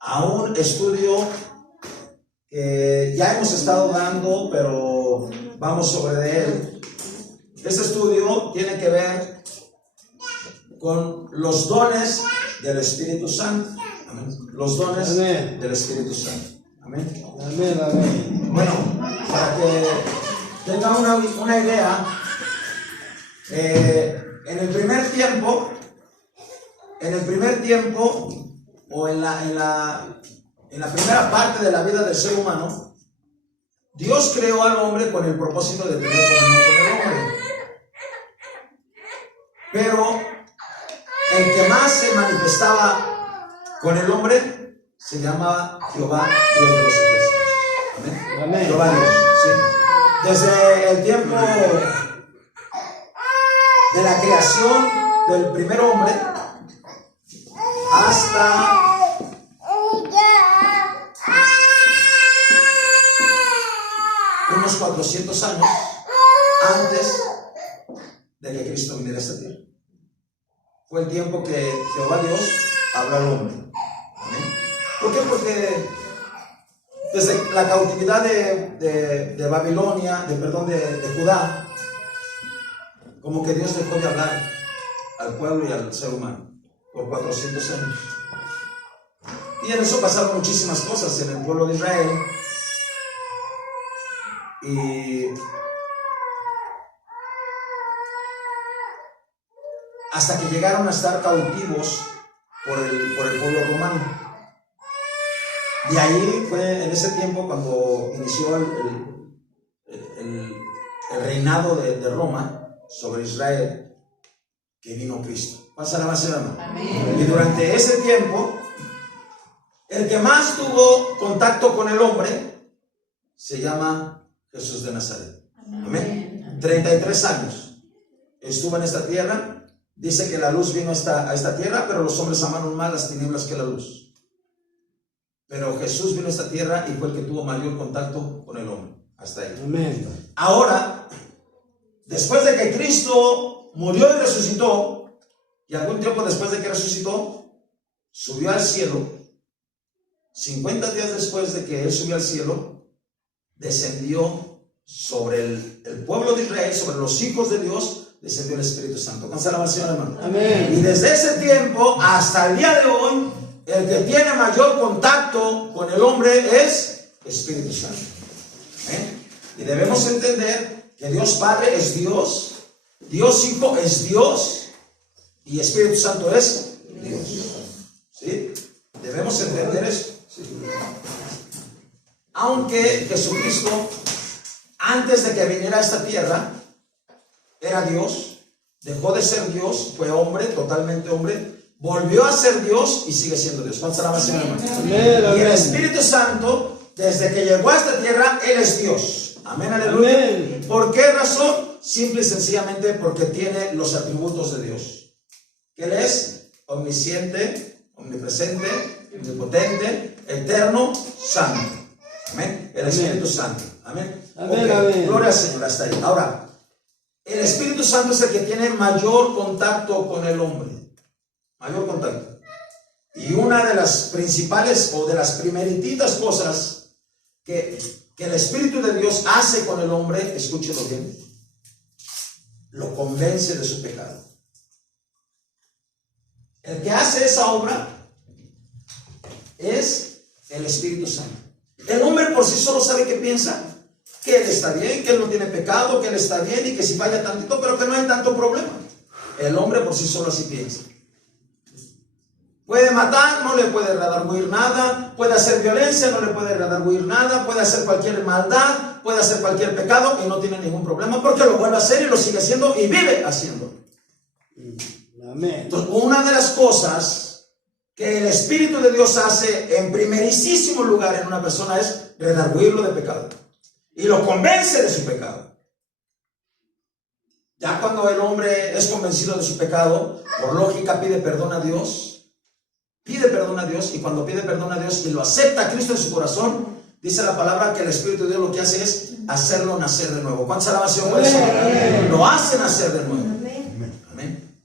a un estudio que ya hemos estado dando, pero vamos sobre él. Este estudio tiene que ver con los dones del Espíritu Santo. Amén. Los dones Amén. del Espíritu Santo. Amén. Amén, amén. Bueno, para que tengan una idea, en el primer tiempo, o en la primera parte de la vida del ser humano, Dios creó al hombre con el propósito de tener comunión con el hombre. Pero el que más se manifestaba con el hombre se llamaba Jehová, Dios de los ejércitos. Amén. Amén. Jehová Dios, ¿sí? Desde el tiempo de la creación del primer hombre hasta unos 400 años antes de que Cristo viniera a esta tierra. Fue el tiempo que Jehová Dios habló al hombre. ¿Amén? ¿Por qué? Porque desde la cautividad de Babilonia, de Judá, como que Dios dejó de hablar al pueblo y al ser humano por 400 años. Y en eso pasaron muchísimas cosas en el pueblo de Israel. Y hasta que llegaron a estar cautivos por el pueblo romano. De ahí fue en ese tiempo cuando inició el reinado de Roma sobre Israel, que vino Cristo. Pasa la base, hermano. Y durante ese tiempo, el que más tuvo contacto con el hombre se llama Jesús de Nazaret. Amén. 33 años estuvo en esta tierra. Dice que la luz vino a esta tierra, pero los hombres amaron más las tinieblas que la luz. Pero Jesús vino a esta tierra y fue el que tuvo mayor contacto con el hombre. Hasta ahí. Amén. Ahora, después de que Cristo murió y resucitó, y algún tiempo después de que resucitó, subió al cielo. 50 días después de que Él subió al cielo, descendió sobre el pueblo de Israel, sobre los hijos de Dios, descendió el Espíritu Santo. ¿Cuánta alabanza, hermano? Amén. Y desde ese tiempo hasta el día de hoy, el que tiene mayor contacto con el hombre es Espíritu Santo. ¿Eh? Y debemos entender que Dios Padre es Dios, Dios Hijo es Dios y Espíritu Santo es Dios. ¿Sí? Debemos entender eso. ¿Sí? Aunque Jesucristo, antes de que viniera a esta tierra, era Dios, dejó de ser Dios, fue hombre, totalmente hombre, volvió a ser Dios y sigue siendo Dios. ¿Cuántos alabanzas, hermano? Y el Espíritu Santo, desde que llegó a esta tierra, Él es Dios. Amén, aleluya. Amén. ¿Por qué razón? Simple y sencillamente porque tiene los atributos de Dios. Que Él es omnisciente, omnipresente, omnipotente, eterno, santo. Amén. El Espíritu Santo. Amén. Amén, Okay. amén. Gloria al Señor, hasta ahí. Ahora, el Espíritu Santo es el que tiene mayor contacto con el hombre. Mayor contacto. Y una de las principales o de las primerititas cosas que el Espíritu de Dios hace con el hombre, escúchelo bien, lo convence de su pecado. El que hace esa obra es el Espíritu Santo. El hombre por sí solo sabe qué piensa, que él está bien, que él no tiene pecado, que él está bien y que si falla tantito, pero que no hay tanto problema. El hombre por sí solo así piensa. Puede matar, no le puede redarguir nada. Puede hacer violencia, no le puede redarguir nada. Puede hacer cualquier maldad, puede hacer cualquier pecado y no tiene ningún problema porque lo vuelve a hacer y lo sigue haciendo y vive haciendo. Amén. Entonces, una de las cosas que el Espíritu de Dios hace en primerísimo lugar en una persona es redarguirlo de pecado y lo convence de su pecado. Ya cuando el hombre es convencido de su pecado, por lógica pide perdón a Dios. Pide perdón a Dios, y cuando pide perdón a Dios y lo acepta a Cristo en su corazón, dice la palabra que el Espíritu de Dios lo que hace es hacerlo nacer de nuevo. ¿Cuánta alabanza por eso? Lo hace nacer de nuevo. Amén.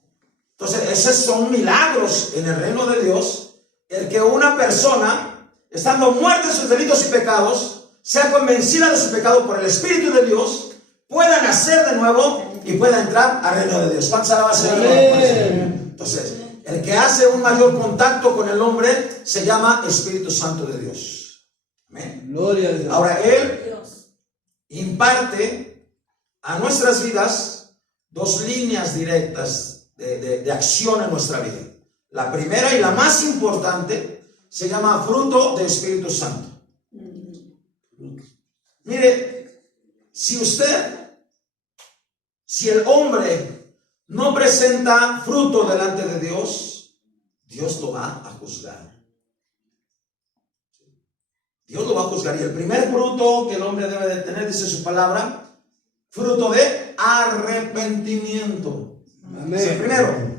Entonces, esos son milagros en el reino de Dios. el que una persona, estando muerta en sus delitos y pecados, sea convencida de su pecado por el Espíritu de Dios, pueda nacer de nuevo y pueda entrar al reino de Dios. ¿Cuántos alaban al Señor? Entonces, el que hace un mayor contacto con el hombre se llama Espíritu Santo de Dios. Amén. Gloria a Dios. Ahora, Él imparte a nuestras vidas dos líneas directas de acción en nuestra vida. La primera y la más importante se llama fruto de Espíritu Santo. Mire, si el hombre no presenta fruto delante de Dios, Dios lo va a juzgar. Dios lo va a juzgar. Y el primer fruto que el hombre debe de tener, dice su palabra, fruto de arrepentimiento. Amén. Es el primero.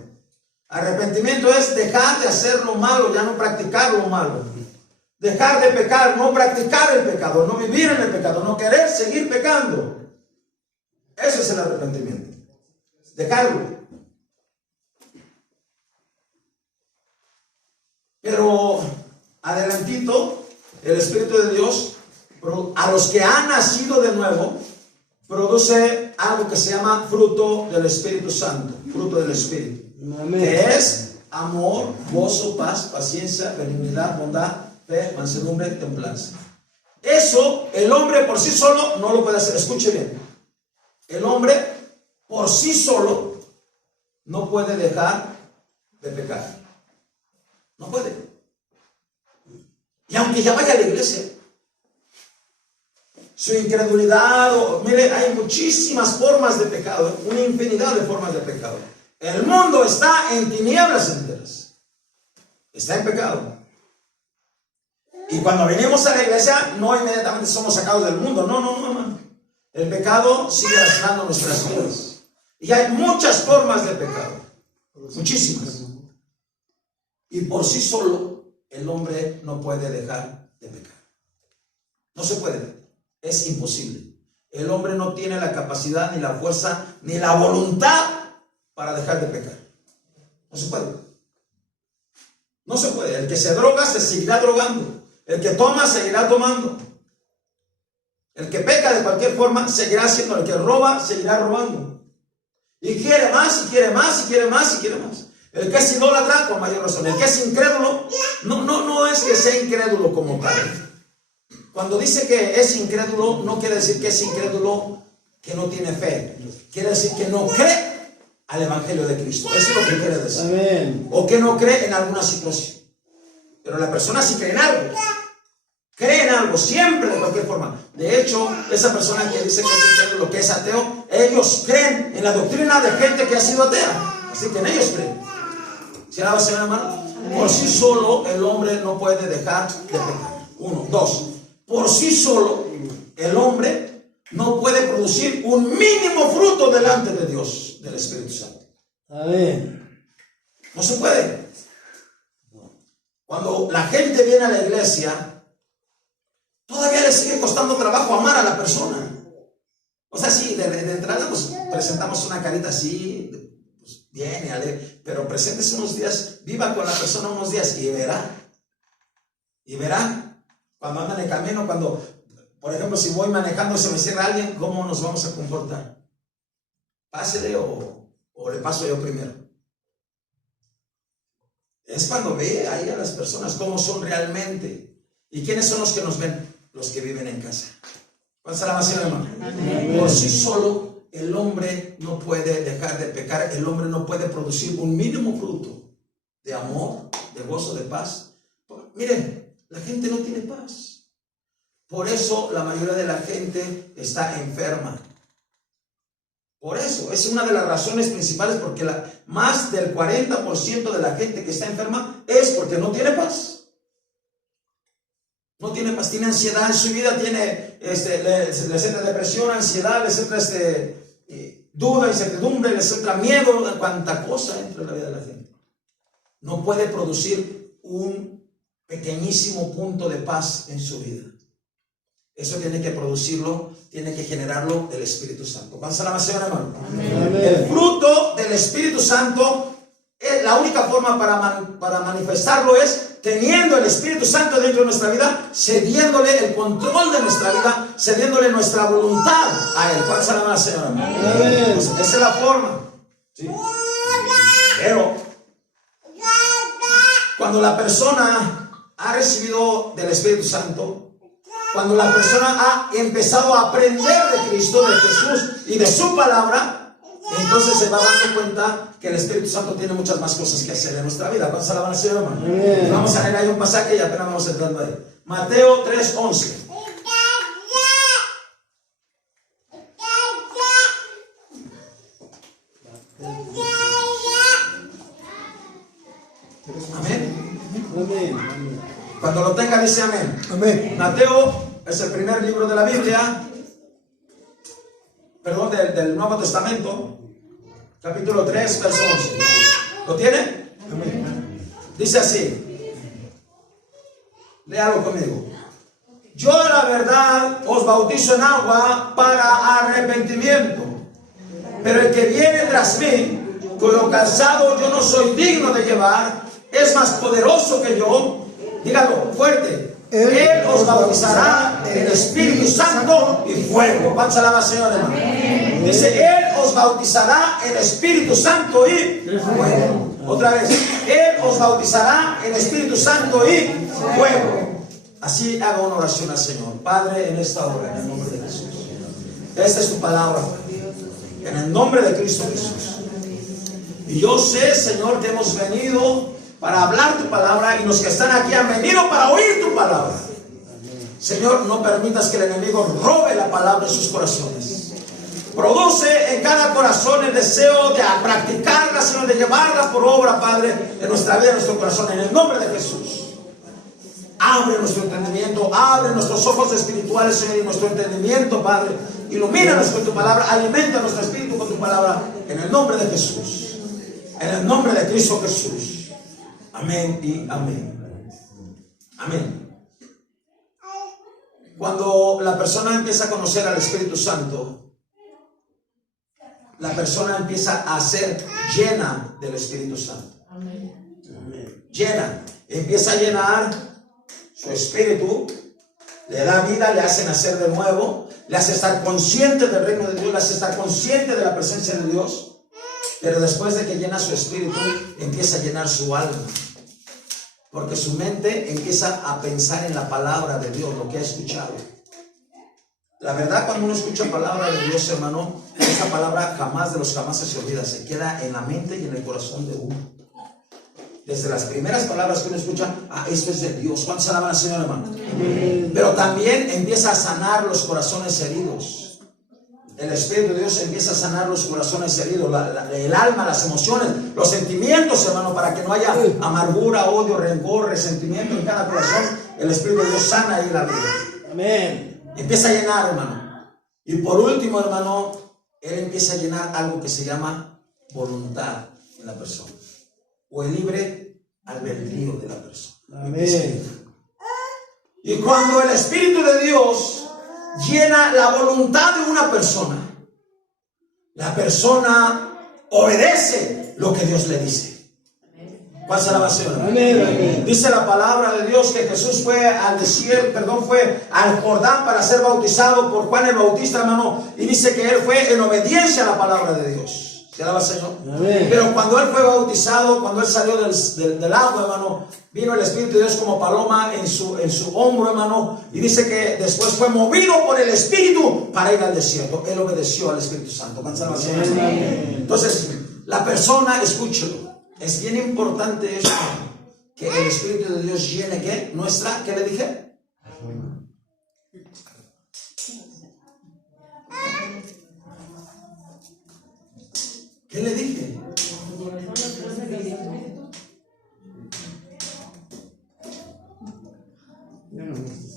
Arrepentimiento es dejar de hacer lo malo, ya no practicar lo malo. Dejar de pecar, no practicar el pecado, no vivir en el pecado, no querer seguir pecando. Eso es el arrepentimiento. Dejarlo. Pero adelantito, el Espíritu de Dios, a los que han nacido de nuevo, produce algo que se llama fruto del Espíritu Santo, fruto del Espíritu. Amén. Que es amor, gozo, paz, paciencia, benignidad, bondad, fe, mansedumbre, templanza. Eso el hombre por sí solo no lo puede hacer. Escuche bien. El hombre por sí solo no puede dejar de pecar. No puede. Y aunque ya vaya a la iglesia, su incredulidad, mire, hay muchísimas formas de pecado, una infinidad de formas de pecado. El mundo está en tinieblas enteras. Está en pecado. Y cuando venimos a la iglesia, no inmediatamente somos sacados del mundo. No. El pecado sigue arrastrando nuestras vidas. Y hay muchas formas de pecado. Muchísimas. Y por sí solo, el hombre no puede dejar de pecar. No se puede. Es imposible. El hombre no tiene la capacidad, ni la fuerza, ni la voluntad para dejar de pecar. No se puede. No se puede. El que se droga se seguirá drogando. El que toma seguirá tomando. El que peca de cualquier forma seguirá haciendo. El que roba seguirá robando. Y quiere más, y quiere más, y quiere más, y quiere más. El que es idólatra, con mayor razón. El que es incrédulo, no es que sea incrédulo como tal. Cuando dice que es incrédulo, no quiere decir que es incrédulo que no tiene fe. Quiere decir que no cree al Evangelio de Cristo. Eso es lo que quiere decir. Amén. O que no cree en alguna situación. Pero la persona sí cree en algo. Cree en algo, siempre, de cualquier forma. De hecho, esa persona que dice que es incrédulo, que es ateo, ellos creen en la doctrina de gente que ha sido atea. Así que en ellos creen. ¿Sí la va a hacer, hermano? Por sí solo, el hombre no puede dejar de pecar. 1, 2. Por sí solo, el hombre no puede producir un mínimo fruto delante de Dios, del Espíritu Santo. Amén. No se puede. Cuando la gente viene a la iglesia, todavía le sigue costando trabajo amar a la persona. O sea, sí, de entrada pues presentamos una carita así, pues, bien y alegre, pero preséntese unos días, viva con la persona unos días y verá. Y verá. Cuando anda en el camino, cuando, por ejemplo, si voy manejando y se me cierra alguien, ¿cómo nos vamos a comportar? Pásele o le paso yo primero. Es cuando ve ahí a las personas cómo son realmente. ¿Y quiénes son los que nos ven? Los que viven en casa. ¿Cuál será la más, hermano? Amén. Por sí solo, el hombre no puede dejar de pecar. El hombre no puede producir un mínimo fruto de amor, de gozo, de paz. Miren, la gente no tiene paz. Por eso la mayoría de la gente está enferma. Por eso, es una de las razones principales porque más del 40% de la gente que está enferma es porque no tiene paz. No tiene paz, tiene ansiedad en su vida, les entra depresión, ansiedad, les entra duda, incertidumbre, les entra miedo, cuánta cosa entra en la vida de la gente. No puede producir un pequeñísimo punto de paz en su vida. Eso tiene que producirlo, tiene que generarlo el Espíritu Santo. ¿Cuántos alaban, hermano? Amén. El fruto del Espíritu Santo, la única forma para manifestarlo es teniendo el Espíritu Santo dentro de nuestra vida, cediéndole el control de nuestra vida, cediéndole nuestra voluntad a Él. ¿Cuál será la Señora? Pues esa es la forma. ¿Sí? Pero cuando la persona ha recibido del Espíritu Santo, cuando la persona ha empezado a aprender de Cristo, de Jesús y de su palabra, entonces se va dando cuenta que el Espíritu Santo tiene muchas más cosas que hacer en nuestra vida. ¿Cuántos alaban al Señor, hermano? Vamos a leer ahí un pasaje y apenas vamos entrando ahí. Mateo 3:11. Amén. Amén. Cuando lo tenga dice amén. Amén. Mateo es el primer libro de la Biblia, perdón, del Nuevo Testamento, capítulo 3, verso 11. ¿Lo tiene? Amén. Dice así, léalo conmigo. Yo la verdad os bautizo en agua para arrepentimiento, pero el que viene tras mí, cuyo calzado yo no soy digno de llevar, es más poderoso que yo. Dígalo fuerte. Él os bautizará en el Espíritu Santo y fuego. ¿Cuánto alaba al Señor, hermano? Dice, Él os bautizará en Espíritu Santo y fuego. Otra vez, Él os bautizará en Espíritu Santo y fuego. Así haga una oración al Señor. Padre, en esta hora, en el nombre de Jesús, esta es tu palabra, en el nombre de Cristo Jesús. Y yo sé, Señor, que hemos venido para hablar tu palabra, y los que están aquí han venido para oír tu palabra. Señor, no permitas que el enemigo robe la palabra en sus corazones. Produce en cada corazón el deseo de practicarla, Señor, de llevarla por obra, Padre, en nuestra vida, en nuestro corazón, en el nombre de Jesús. Abre nuestro entendimiento, abre nuestros ojos espirituales, Señor, y nuestro entendimiento, Padre. Ilumínanos con tu palabra, alimenta nuestro espíritu con tu palabra, en el nombre de Jesús, en el nombre de Cristo Jesús. Amén y amén. Amén. Cuando la persona empieza a conocer al Espíritu Santo, la persona empieza a ser llena del Espíritu Santo. Amén. Llena. Empieza a llenar su espíritu, le da vida, le hace nacer de nuevo, le hace estar consciente del reino de Dios, le hace estar consciente de la presencia de Dios. Pero después de que llena su espíritu, empieza a llenar su alma. Porque su mente empieza a pensar en la palabra de Dios, lo que ha escuchado. La verdad, cuando uno escucha palabra de Dios, hermano, esa palabra jamás de los jamás se olvida. Se queda en la mente y en el corazón de uno. Desde las primeras palabras que uno escucha, esto es de Dios. ¿Cuántos alaban al Señor, hermano? Pero también empieza a sanar los corazones heridos. El Espíritu de Dios empieza a sanar los corazones heridos, el alma, las emociones, los sentimientos, hermano, para que no haya amargura, odio, rencor, resentimiento en cada corazón. El Espíritu de Dios sana ahí la vida. Amén. Empieza a llenar, hermano. Y por último, hermano, Él empieza a llenar algo que se llama voluntad en la persona, o el libre albedrío de la persona. Amén. Y cuando el Espíritu de Dios llena la voluntad de una persona, la persona obedece lo que Dios le dice. ¿Cuál es la oración? Amén. Dice la palabra de Dios que Jesús fue al desierto, fue al Jordán para ser bautizado por Juan el Bautista, hermano, y dice que él fue en obediencia a la palabra de Dios. ¿Se alaba, Señor? Amén. Pero cuando él fue bautizado, cuando él salió del agua, hermano, vino el Espíritu de Dios como paloma en su hombro, hermano, y dice que después fue movido por el Espíritu para ir al desierto. Él obedeció al Espíritu Santo. Entonces, la persona, escúchelo, es bien importante esto, que el Espíritu de Dios llene, ¿qué? Nuestra, ¿qué le dije? ¿Qué le dije?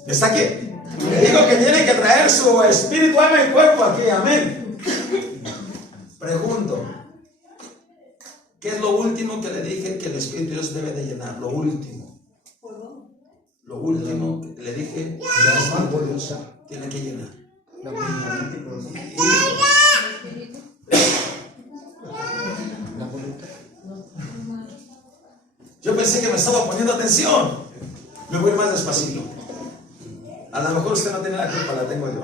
¿Está aquí? Le digo que tiene que traer su espíritu, alma y cuerpo aquí, amén. Pregunto, ¿qué es lo último que le dije que el Espíritu de Dios debe de llenar? Lo último. Lo último que le dije que el Espíritu de Dios tiene que llenar. Yo pensé que me estaba poniendo atención. Me voy más despacito. A lo mejor usted no tiene la culpa, la tengo yo.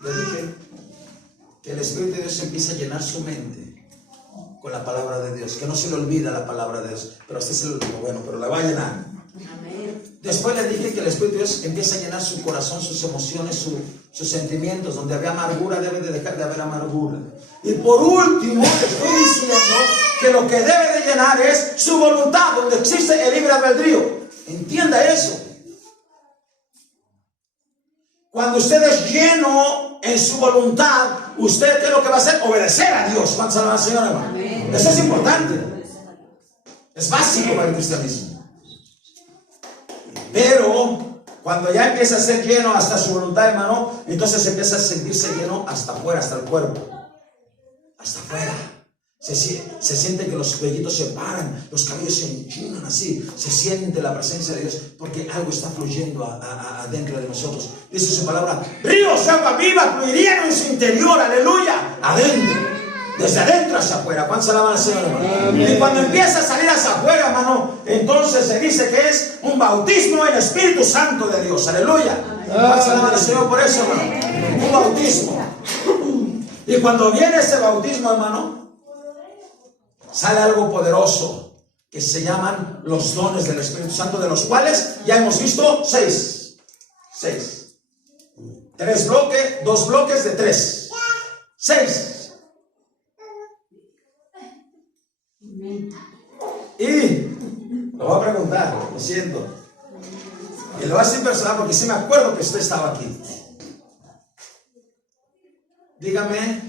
Le dije que el Espíritu de Dios empieza a llenar su mente con la palabra de Dios, que no se le olvida la palabra de Dios, pero a usted se le olvidó, bueno, pero la va a llenar. Después le dije que el Espíritu de Dios empieza a llenar su corazón, sus emociones, sus sentimientos. Donde había amargura, debe de dejar de haber amargura. Y por último, le estoy diciendo que lo que debe de llenar es su voluntad, donde existe el libre albedrío. Entienda eso. Cuando usted es lleno en su voluntad, usted, ¿qué es lo que va a hacer? Obedecer a Dios. ¿Cuántos alaban al Señor, hermano? Eso es importante. Es básico para el cristianismo. Pero cuando ya empieza a ser lleno hasta su voluntad, hermano, entonces empieza a sentirse lleno hasta afuera, hasta el cuerpo. Hasta afuera. Se siente que los vellitos se paran, los cabellos se enchinan así. Se siente la presencia de Dios porque algo está fluyendo adentro de nosotros. Dice su palabra: ríos de agua viva fluirían en su interior. Aleluya. Adentro. Desde adentro hacia afuera. ¿Cuántos alaban al Señor, hermano? Y cuando empieza a salir hacia afuera, hermano, entonces se dice que es un bautismo en el Espíritu Santo de Dios. Aleluya. ¿Cuántos alaban al Señor por eso, hermano? Un bautismo. Y cuando viene ese bautismo, hermano, sale algo poderoso que se llaman los dones del Espíritu Santo, de los cuales ya hemos visto 6. 3 bloques, 2 bloques de 3. 6. Y lo voy a preguntar, lo siento. Y lo voy a decir personal porque sí me acuerdo que usted estaba aquí. Dígame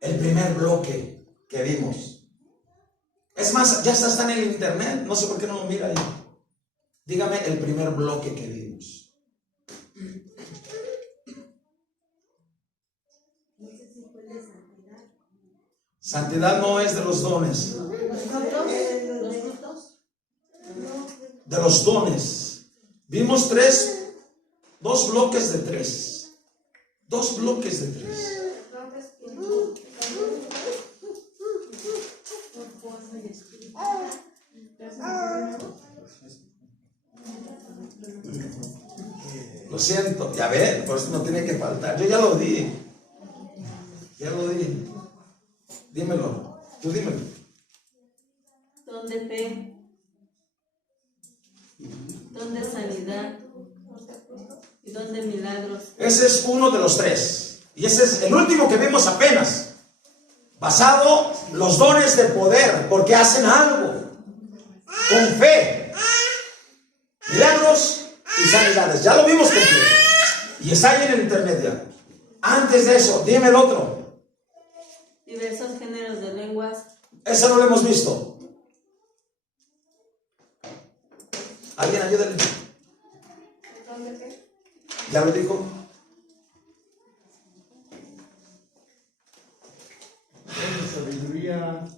el primer bloque que vimos. Es más, ya está en el internet. No sé por qué no lo mira ahí. Dígame el primer bloque que vimos. Santidad no es de los dones. De los dones. Vimos 2 bloques de 3. 2 bloques de 3. Lo siento, ya ven, por eso no tiene que faltar. Yo ya lo di. Dímelo, tú dímelo. Don de fe, don de sanidad y don de milagros. Ese es uno de los 3. Y ese es el último que vimos apenas. Basado los dones de poder, porque hacen algo. Con fe. Milagros y sanidades. Ya lo vimos completo. Y está ahí en el internet ya. Antes de eso, dime el otro. Diversos géneros de lenguas. Eso no lo hemos visto. ¿Alguien ayúdale? ¿Ya lo dijo? Sabiduría.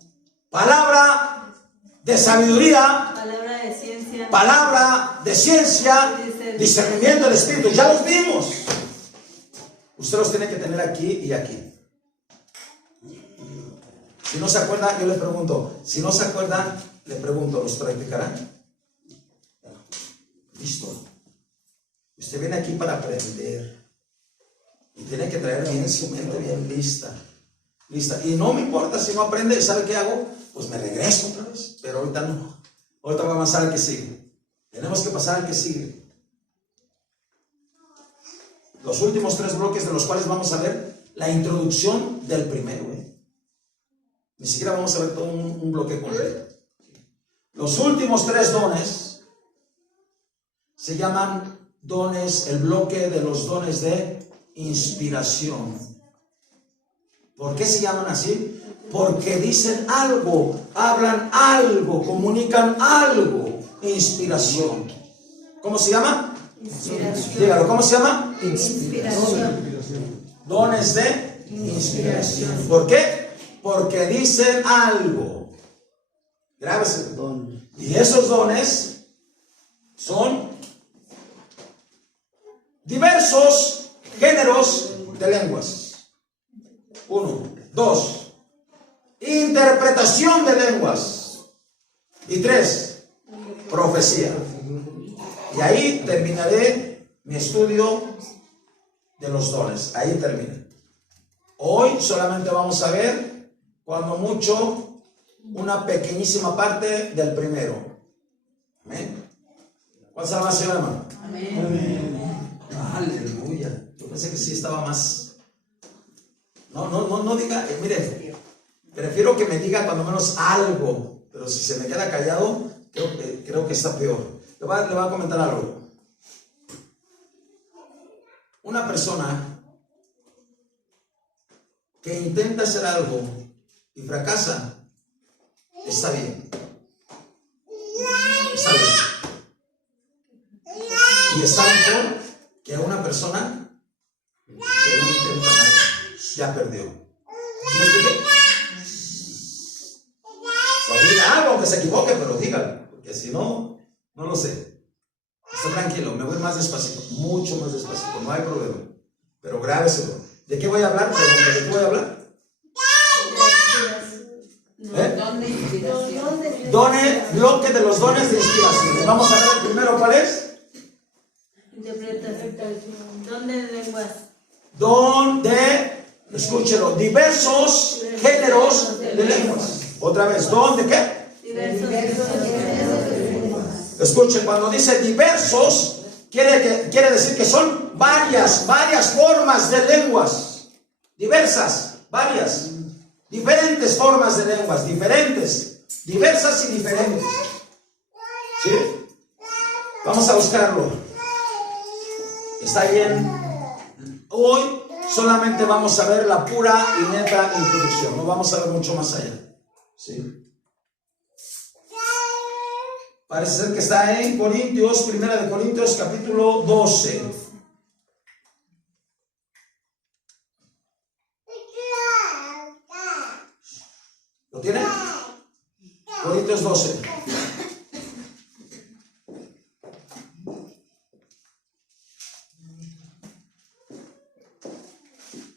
Palabra de sabiduría. Palabra de ciencia. Palabra de ciencia. Discernimiento del Espíritu. Ya los vimos. Usted los tiene que tener aquí y aquí. Si no se acuerda, yo le pregunto. Si no se acuerda, le pregunto, ¿los practicarán? Listo. Usted viene aquí para aprender. Y tiene que traer bien su mente bien lista. Y no me importa si no aprende. ¿Sabe qué hago? Pues me regreso otra vez. Pero ahorita no. Ahorita voy a avanzar al que sigue. Tenemos que pasar al que sigue. Los últimos 3 bloques, de los cuales vamos a ver la introducción del primero. Ni siquiera vamos a ver todo un bloque completo. Los últimos 3 dones se llaman dones, el bloque de los dones de inspiración. ¿Por qué se llaman así? Porque dicen algo, hablan algo, comunican algo. Inspiración. ¿Cómo se llama? Inspiración. Dígalo, ¿cómo se llama? Inspiración. Dones de inspiración. ¿Por qué? Porque dicen algo. Grábese. Y esos dones son diversos géneros de lenguas. 1, 2, interpretación de lenguas. Y 3, profecía. Y ahí terminaré mi estudio de los dones. Ahí termina. Hoy solamente vamos a ver, cuando mucho, una pequeñísima parte del primero. Amén. ¿Cuántos alaban al Señor, hermano? Amén. Aleluya. Yo pensé que sí estaba más. No diga, mire, prefiero que me diga cuando menos algo, pero si se me queda callado, creo que está peor. Le voy a comentar algo. Una persona que intenta hacer algo y fracasa, está bien. Está bien. Y está mejor que una persona que no intenta nada. Ya perdió. ¿Sí me expliqué? O diga algo, aunque se equivoque, pero dígalo, porque si no, no lo sé. Está tranquilo, me voy más despacito, mucho más despacito, no hay problema. Pero grábeselo. ¿De qué voy a hablar? ¿De qué voy a hablar? Bloque de los dones de inspiración. Vamos a ver el primero, ¿cuál es? Interpretación. Don de lenguas. Don de, escúchelo, diversos géneros de lenguas. Otra vez, ¿don de qué? Diversos géneros de lenguas. Escuchen, cuando dice diversos, quiere decir que son varias formas de lenguas. Diversas, varias. Diferentes formas de lenguas, diferentes. Diversas y diferentes. ¿Sí? Vamos a buscarlo. Está bien. Hoy solamente vamos a ver la pura y neta introducción. No vamos a ver mucho más allá. ¿Sí? Parece ser que está en Corintios, 1 Corintios capítulo 12. ¿Lo tiene? Corintios 12.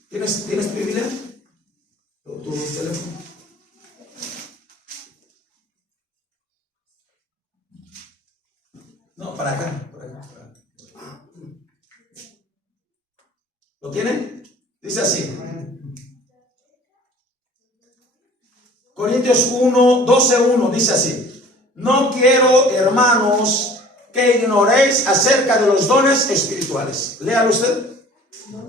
¿Tienes tu Biblia? ¿O tu teléfono? No, para acá. ¿Lo tienen? Dice así. Corintios 12:1 dice así: no quiero, hermanos, que ignoréis acerca de los dones espirituales. Léalo usted.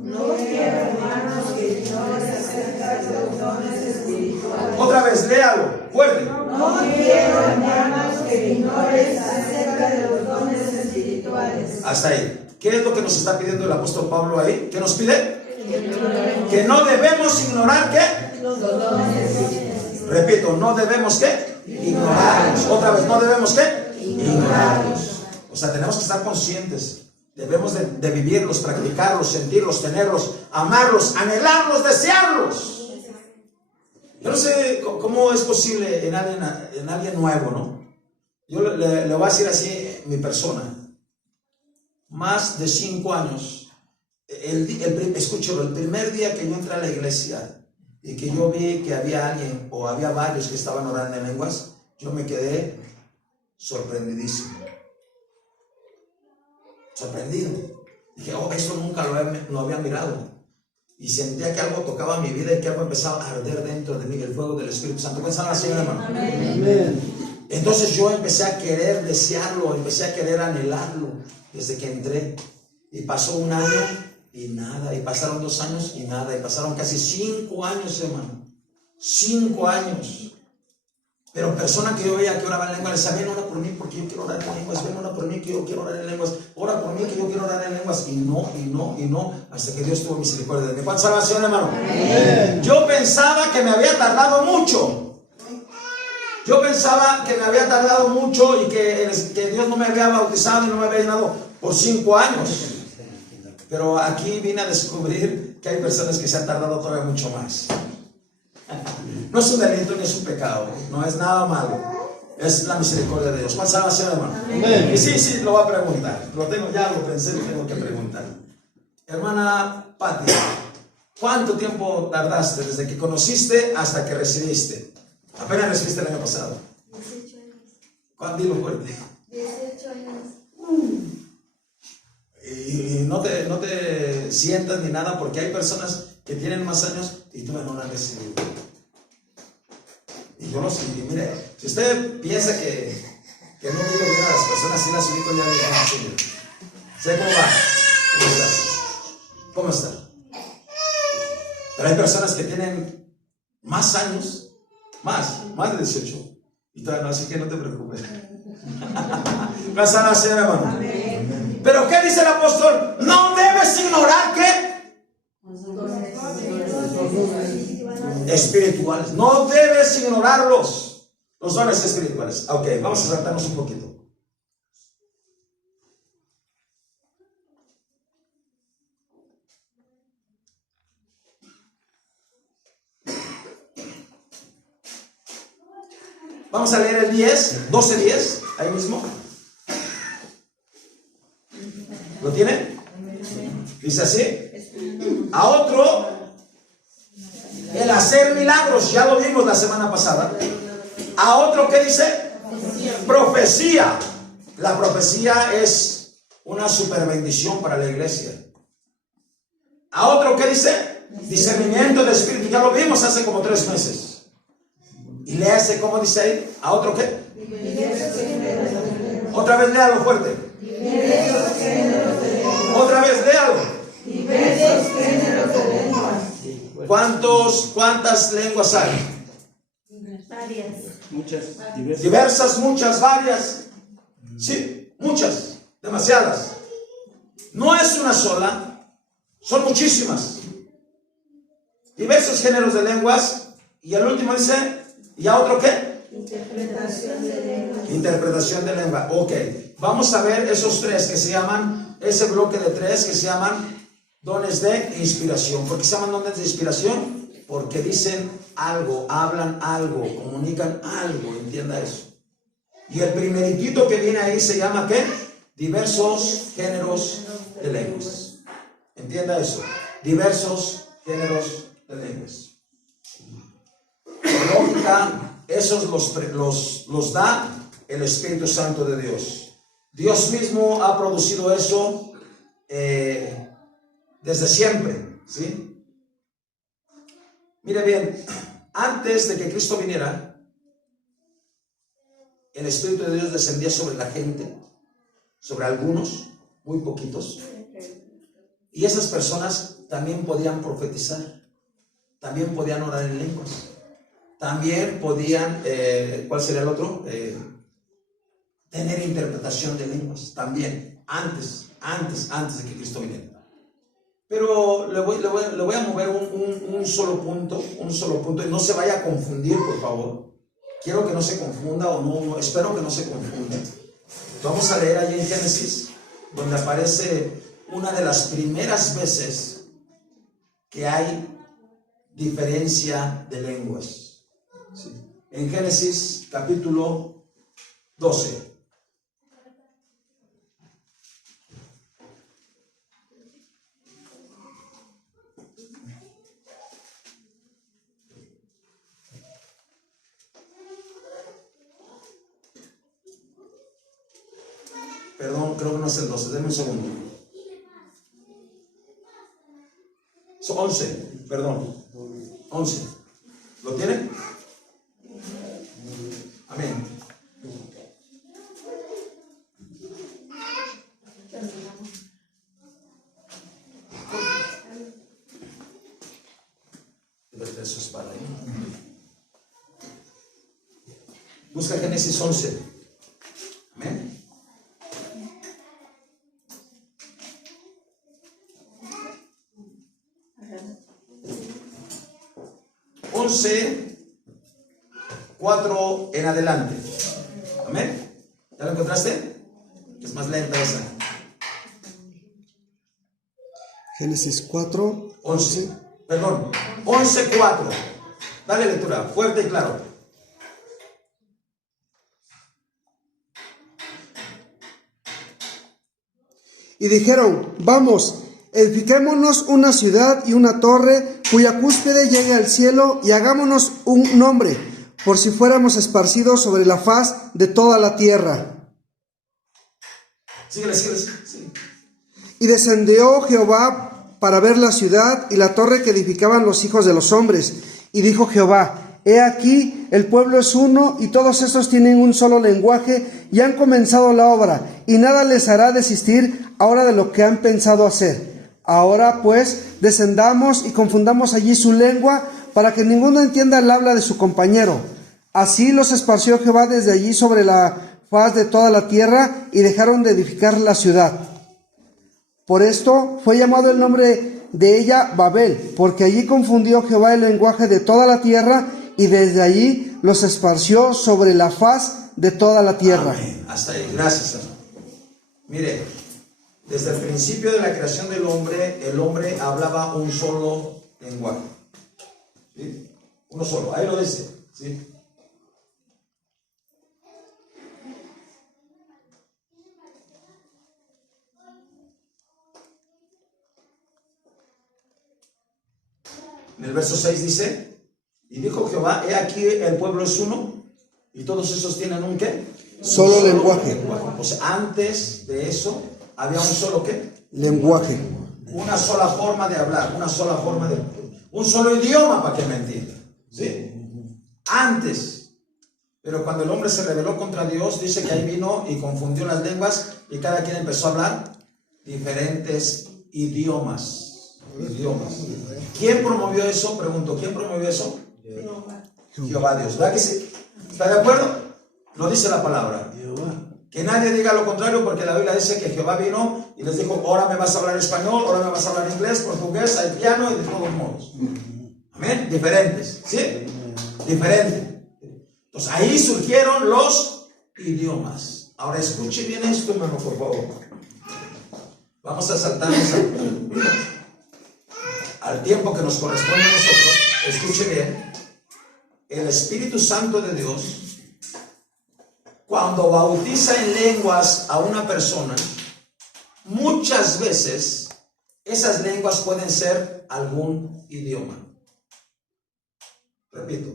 No quiero, hermanos, que ignores acerca de los dones espirituales. Otra vez, léalo, fuerte. No quiero, hermanos, que ignores acerca de los dones espirituales. Hasta ahí. ¿Qué es lo que nos está pidiendo el apóstol Pablo ahí? ¿Qué nos pide? Que no debemos ignorar ¿qué? Los dones espirituales. Repito, no debemos ¿qué? Ignorarlos. Otra vez, no debemos ¿qué? Ignorarlos. O sea, tenemos que estar conscientes. Debemos de vivirlos, practicarlos, sentirlos, tenerlos, amarlos, anhelarlos, desearlos. Yo no sé cómo es posible en alguien nuevo, ¿no? Yo le voy a decir así, mi persona. Más de 5 años. Escúchalo, el primer día que yo entré a la iglesia y que yo vi que había alguien o había varios que estaban orando en lenguas, yo me quedé sorprendidísimo. Sorprendido. Dije, esto nunca lo había mirado. Y sentía que algo tocaba mi vida y que algo empezaba a arder dentro de mí, el fuego del Espíritu Santo. ¿Cómo están las hermano? Amén. Entonces yo empecé a querer desearlo, empecé a querer anhelarlo desde que entré. Y pasó 1 año y nada, y pasaron 2 años y nada, y pasaron casi 5 años, hermano. 5 años. Pero personas que yo veía que oraban en lenguas, les decía, ven, ora por mí porque yo quiero orar en lenguas, ven, ora por mí que yo quiero orar en lenguas, ora por mí que yo quiero orar en lenguas, y no, hasta que Dios tuvo misericordia de mí. ¿Cuánta salvación, hermano? Amén. Yo pensaba que me había tardado mucho. Yo pensaba que me había tardado mucho y que Dios no me había bautizado y no me había llenado por 5 años. Pero aquí vine a descubrir que hay personas que se han tardado todavía mucho más. No es un delito ni es un pecado, no es nada malo, es la misericordia de Dios. ¿Cuál salvación, hermano? Amén. Y sí, lo voy a preguntar. Ya lo pensé, lo tengo que preguntar. Hermana Patti, ¿Cuánto tiempo tardaste desde que conociste hasta que recibiste? Apenas recibiste el año pasado. 18 años. ¿Cuánto? Dilo fuerte. 18 años. Y no te sientas ni nada, porque hay personas que tienen más años y tú no la has recibido. Y yo no sé, y mire, si usted piensa que no digo bien a las personas, sí las ubico ya bien así. Sé cómo va. ¿Cómo está? ¿Cómo está? Pero hay personas que tienen más años, más de 18, y todavía no, así que no te preocupes. Gracias a la Señora, hermano. Amén. Pero ¿qué dice el apóstol? No debes ignorar ¿qué? Espirituales. No debes ignorarlos. Los dones espirituales. Ok, vamos a saltarnos un poquito. Vamos a leer el 12:10, ahí mismo. ¿Lo tiene? Dice así. A otro, el hacer milagros, ya lo vimos la semana pasada. A otro, ¿qué dice? Profecía. La profecía es una super bendición para la iglesia. A otro, ¿qué dice? Discernimiento de espíritu, ya lo vimos hace como 3 meses. Y léase cómo dice ahí. ¿A otro qué? Otra vez léalo fuerte. Otra vez léalo. Diversos géneros de lenguas. ¿Cuántas lenguas hay? Varias. Muchas, Diversas, muchas, varias. Sí, muchas, demasiadas. No es una sola, son muchísimas. Diversos géneros de lenguas. Y el último dice, ¿y a otro qué? Interpretación de lenguas. Interpretación de lengua. Ok, vamos a ver esos 3 que se llaman, ese bloque de 3 que se llaman dones de inspiración. ¿Por qué se llaman dones de inspiración? Porque dicen algo, hablan algo, comunican algo, entienda eso. Y el primeritito que viene ahí se llama ¿qué? Diversos géneros de lenguas. Entienda eso. Diversos géneros de lenguas. Por lógica, esos los da el Espíritu Santo de Dios. Dios mismo ha producido eso desde siempre, ¿sí? Mire bien, antes de que Cristo viniera, el Espíritu de Dios descendía sobre la gente, sobre algunos, muy poquitos, y esas personas también podían profetizar, también podían orar en lenguas, también podían, ¿cuál sería el otro? Tener interpretación de lenguas, también, antes de que Cristo viniera. Pero le voy a mover un solo punto, y no se vaya a confundir, por favor. Quiero que no se confunda, o no, espero que no se confunda. Vamos a leer allí en Génesis, donde aparece una de las primeras veces que hay diferencia de lenguas. ¿Sí? En Génesis capítulo 12. Perdón, creo que no es el 12, denme un segundo. 11, perdón. 11. ¿Lo tienen? Amén. Eso es para ahí. Busca Génesis 11. Amén. 11:4 en adelante. Amén. ¿Ya lo encontraste? Es más lenta esa. Génesis 4, 11. Perdón, 11:4. Dale lectura, fuerte y claro. Y dijeron, vamos, edifiquémonos una ciudad y una torre cuya cúspide llegue al cielo y hagámonos un nombre, por si fuéramos esparcidos sobre la faz de toda la tierra. Síguele. Y descendió Jehová para ver la ciudad y la torre que edificaban los hijos de los hombres. Y dijo Jehová: he aquí, el pueblo es uno, y todos estos tienen un solo lenguaje, y han comenzado la obra, y nada les hará desistir ahora de lo que han pensado hacer. Ahora pues, descendamos y confundamos allí su lengua, para que ninguno entienda el habla de su compañero. Así los esparció Jehová desde allí sobre la faz de toda la tierra, y dejaron de edificar la ciudad. Por esto fue llamado el nombre de ella Babel, porque allí confundió Jehová el lenguaje de toda la tierra, y desde allí los esparció sobre la faz de toda la tierra. Amén. Hasta ahí, gracias, hermano. Mire, desde el principio de la creación del hombre, el hombre hablaba un solo lenguaje. ¿Sí? Uno solo, ahí lo dice. ¿Sí? En el verso 6 dice: y dijo Jehová, he aquí el pueblo es uno, y todos esos tienen un ¿qué? Solo lenguaje. O sea, antes de eso había un solo ¿qué? Lenguaje. Una sola forma de hablar, una sola forma de... un solo idioma, para que me entiendan. ¿Sí? Antes. Pero cuando el hombre se rebeló contra Dios, dice que ahí vino y confundió las lenguas, y cada quien empezó a hablar diferentes idiomas. ¿Quién promovió eso? Pregunto, ¿quién promovió eso? Jehová Dios. ¿Verdad que sí? ¿Está de acuerdo? Lo dice la palabra. Que nadie diga lo contrario, porque la Biblia dice que Jehová vino y les dijo: ahora me vas a hablar español, ahora me vas a hablar inglés, portugués, haitiano y de todos modos. Amén. Diferentes. ¿Sí? Diferente. Entonces ahí surgieron los idiomas. Ahora escuche bien esto, hermano, por favor. Vamos a saltarnos al tiempo que nos corresponde a nosotros. Escuche bien. El Espíritu Santo de Dios, cuando bautiza en lenguas a una persona, muchas veces esas lenguas pueden ser algún idioma. Repito.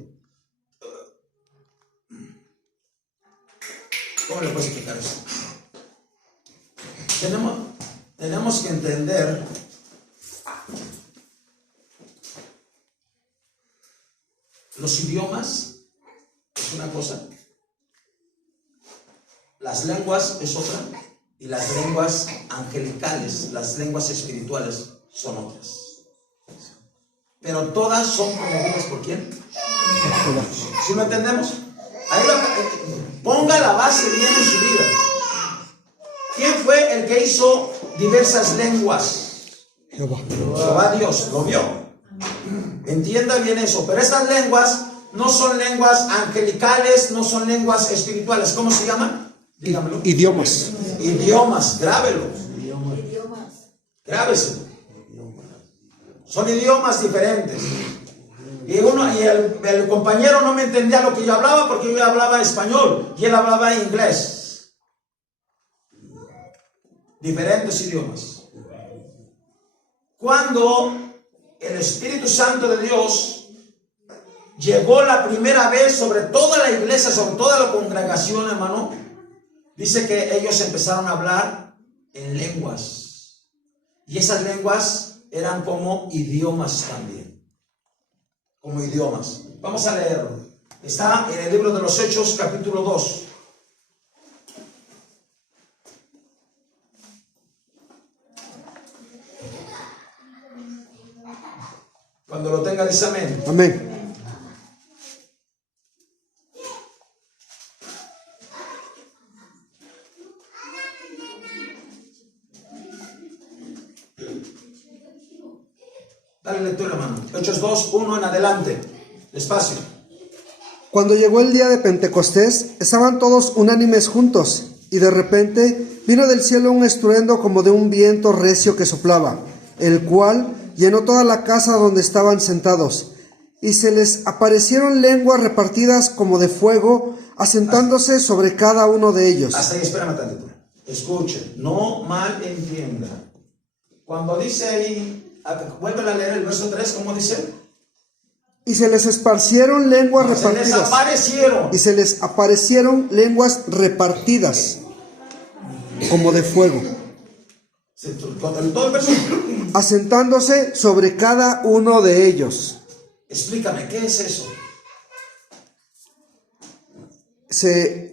¿Cómo le puedo explicar eso? Tenemos que entender los idiomas es una cosa, las lenguas es otra, y las lenguas angelicales, las lenguas espirituales son otras. Pero todas son promovidas ¿por quién? ¿Sí lo entendemos? Ahí ponga la base bien en su vida. ¿Quién fue el que hizo diversas lenguas? Jehová Dios, ¿lo vio? Entienda bien eso. Pero estas lenguas no son lenguas angelicales, no son lenguas espirituales. ¿Cómo se llaman? Dígamelo. Idiomas. Idiomas, grábelo. Grábeselo. Son idiomas diferentes. Y el compañero no me entendía lo que yo hablaba, porque yo hablaba español y él hablaba inglés. Diferentes idiomas. Cuando el Espíritu Santo de Dios llegó la primera vez sobre toda la iglesia, sobre toda la congregación, hermano, dice que ellos empezaron a hablar en lenguas. Y esas lenguas eran como idiomas también. Como idiomas. Vamos a leerlo. Está en el libro de los Hechos, capítulo 2. Cuando lo tenga, dice amén. Amén. Dale lectura, hermano. Hechos 2, 1 en adelante. Despacio. Cuando llegó el día de Pentecostés, estaban todos unánimes juntos, y de repente vino del cielo un estruendo como de un viento recio que soplaba, el cual llenó toda la casa donde estaban sentados, y se les aparecieron lenguas repartidas como de fuego, asentándose sobre cada uno de ellos. Hasta ahí, espérame tantito. Escuche, no mal entienda. Cuando dice ahí, vuelve a leer el verso 3, ¿cómo dice? Y se les esparcieron lenguas Se les repartidas. aparecieron. Y se les aparecieron lenguas repartidas, como de fuego, Con todo el verso. asentándose sobre cada uno de ellos. Explícame, ¿qué es eso?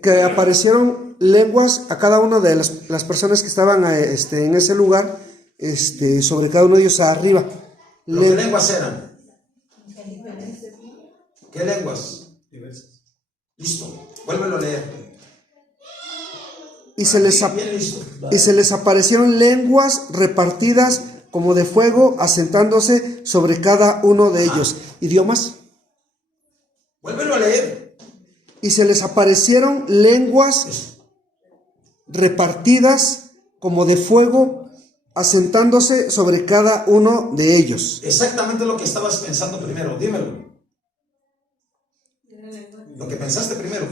Que aparecieron lenguas a cada una de las personas que estaban en ese lugar, sobre cada uno de ellos arriba. ¿Pero qué lenguas eran? ¿Qué lenguas? Diversas. Listo, vuélvelo a leer. Y se les Bien listo. Y se les aparecieron lenguas repartidas como de fuego, asentándose sobre cada uno de ellos. ¿Idiomas? Vuélvelo a leer. Y se les aparecieron lenguas repartidas como de fuego, asentándose sobre cada uno de ellos. Exactamente lo que estabas pensando primero, dímelo. Lo que pensaste primero.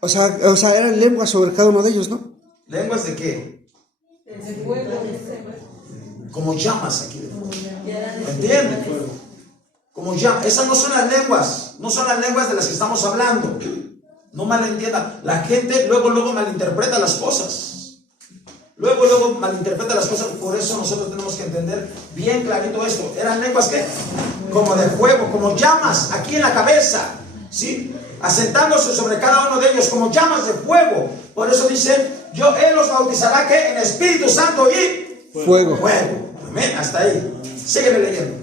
O sea, eran lenguas sobre cada uno de ellos, ¿no? ¿Lenguas de qué? De fuego. Como llamas aquí. ¿Me entiendes? Como llamas. Esas no son las lenguas. No son las lenguas de las que estamos hablando. No malentienda. La gente luego malinterpreta las cosas. Luego malinterpreta las cosas. Por eso nosotros tenemos que entender bien clarito esto. ¿Eran lenguas qué? Como de fuego, como llamas aquí en la cabeza. ¿Sí? Asentándose sobre cada uno de ellos como llamas de fuego. Por eso dice, Él los bautizará ¿qué? En Espíritu Santo y Fuego. Amén, hasta ahí. Sígueme leyendo.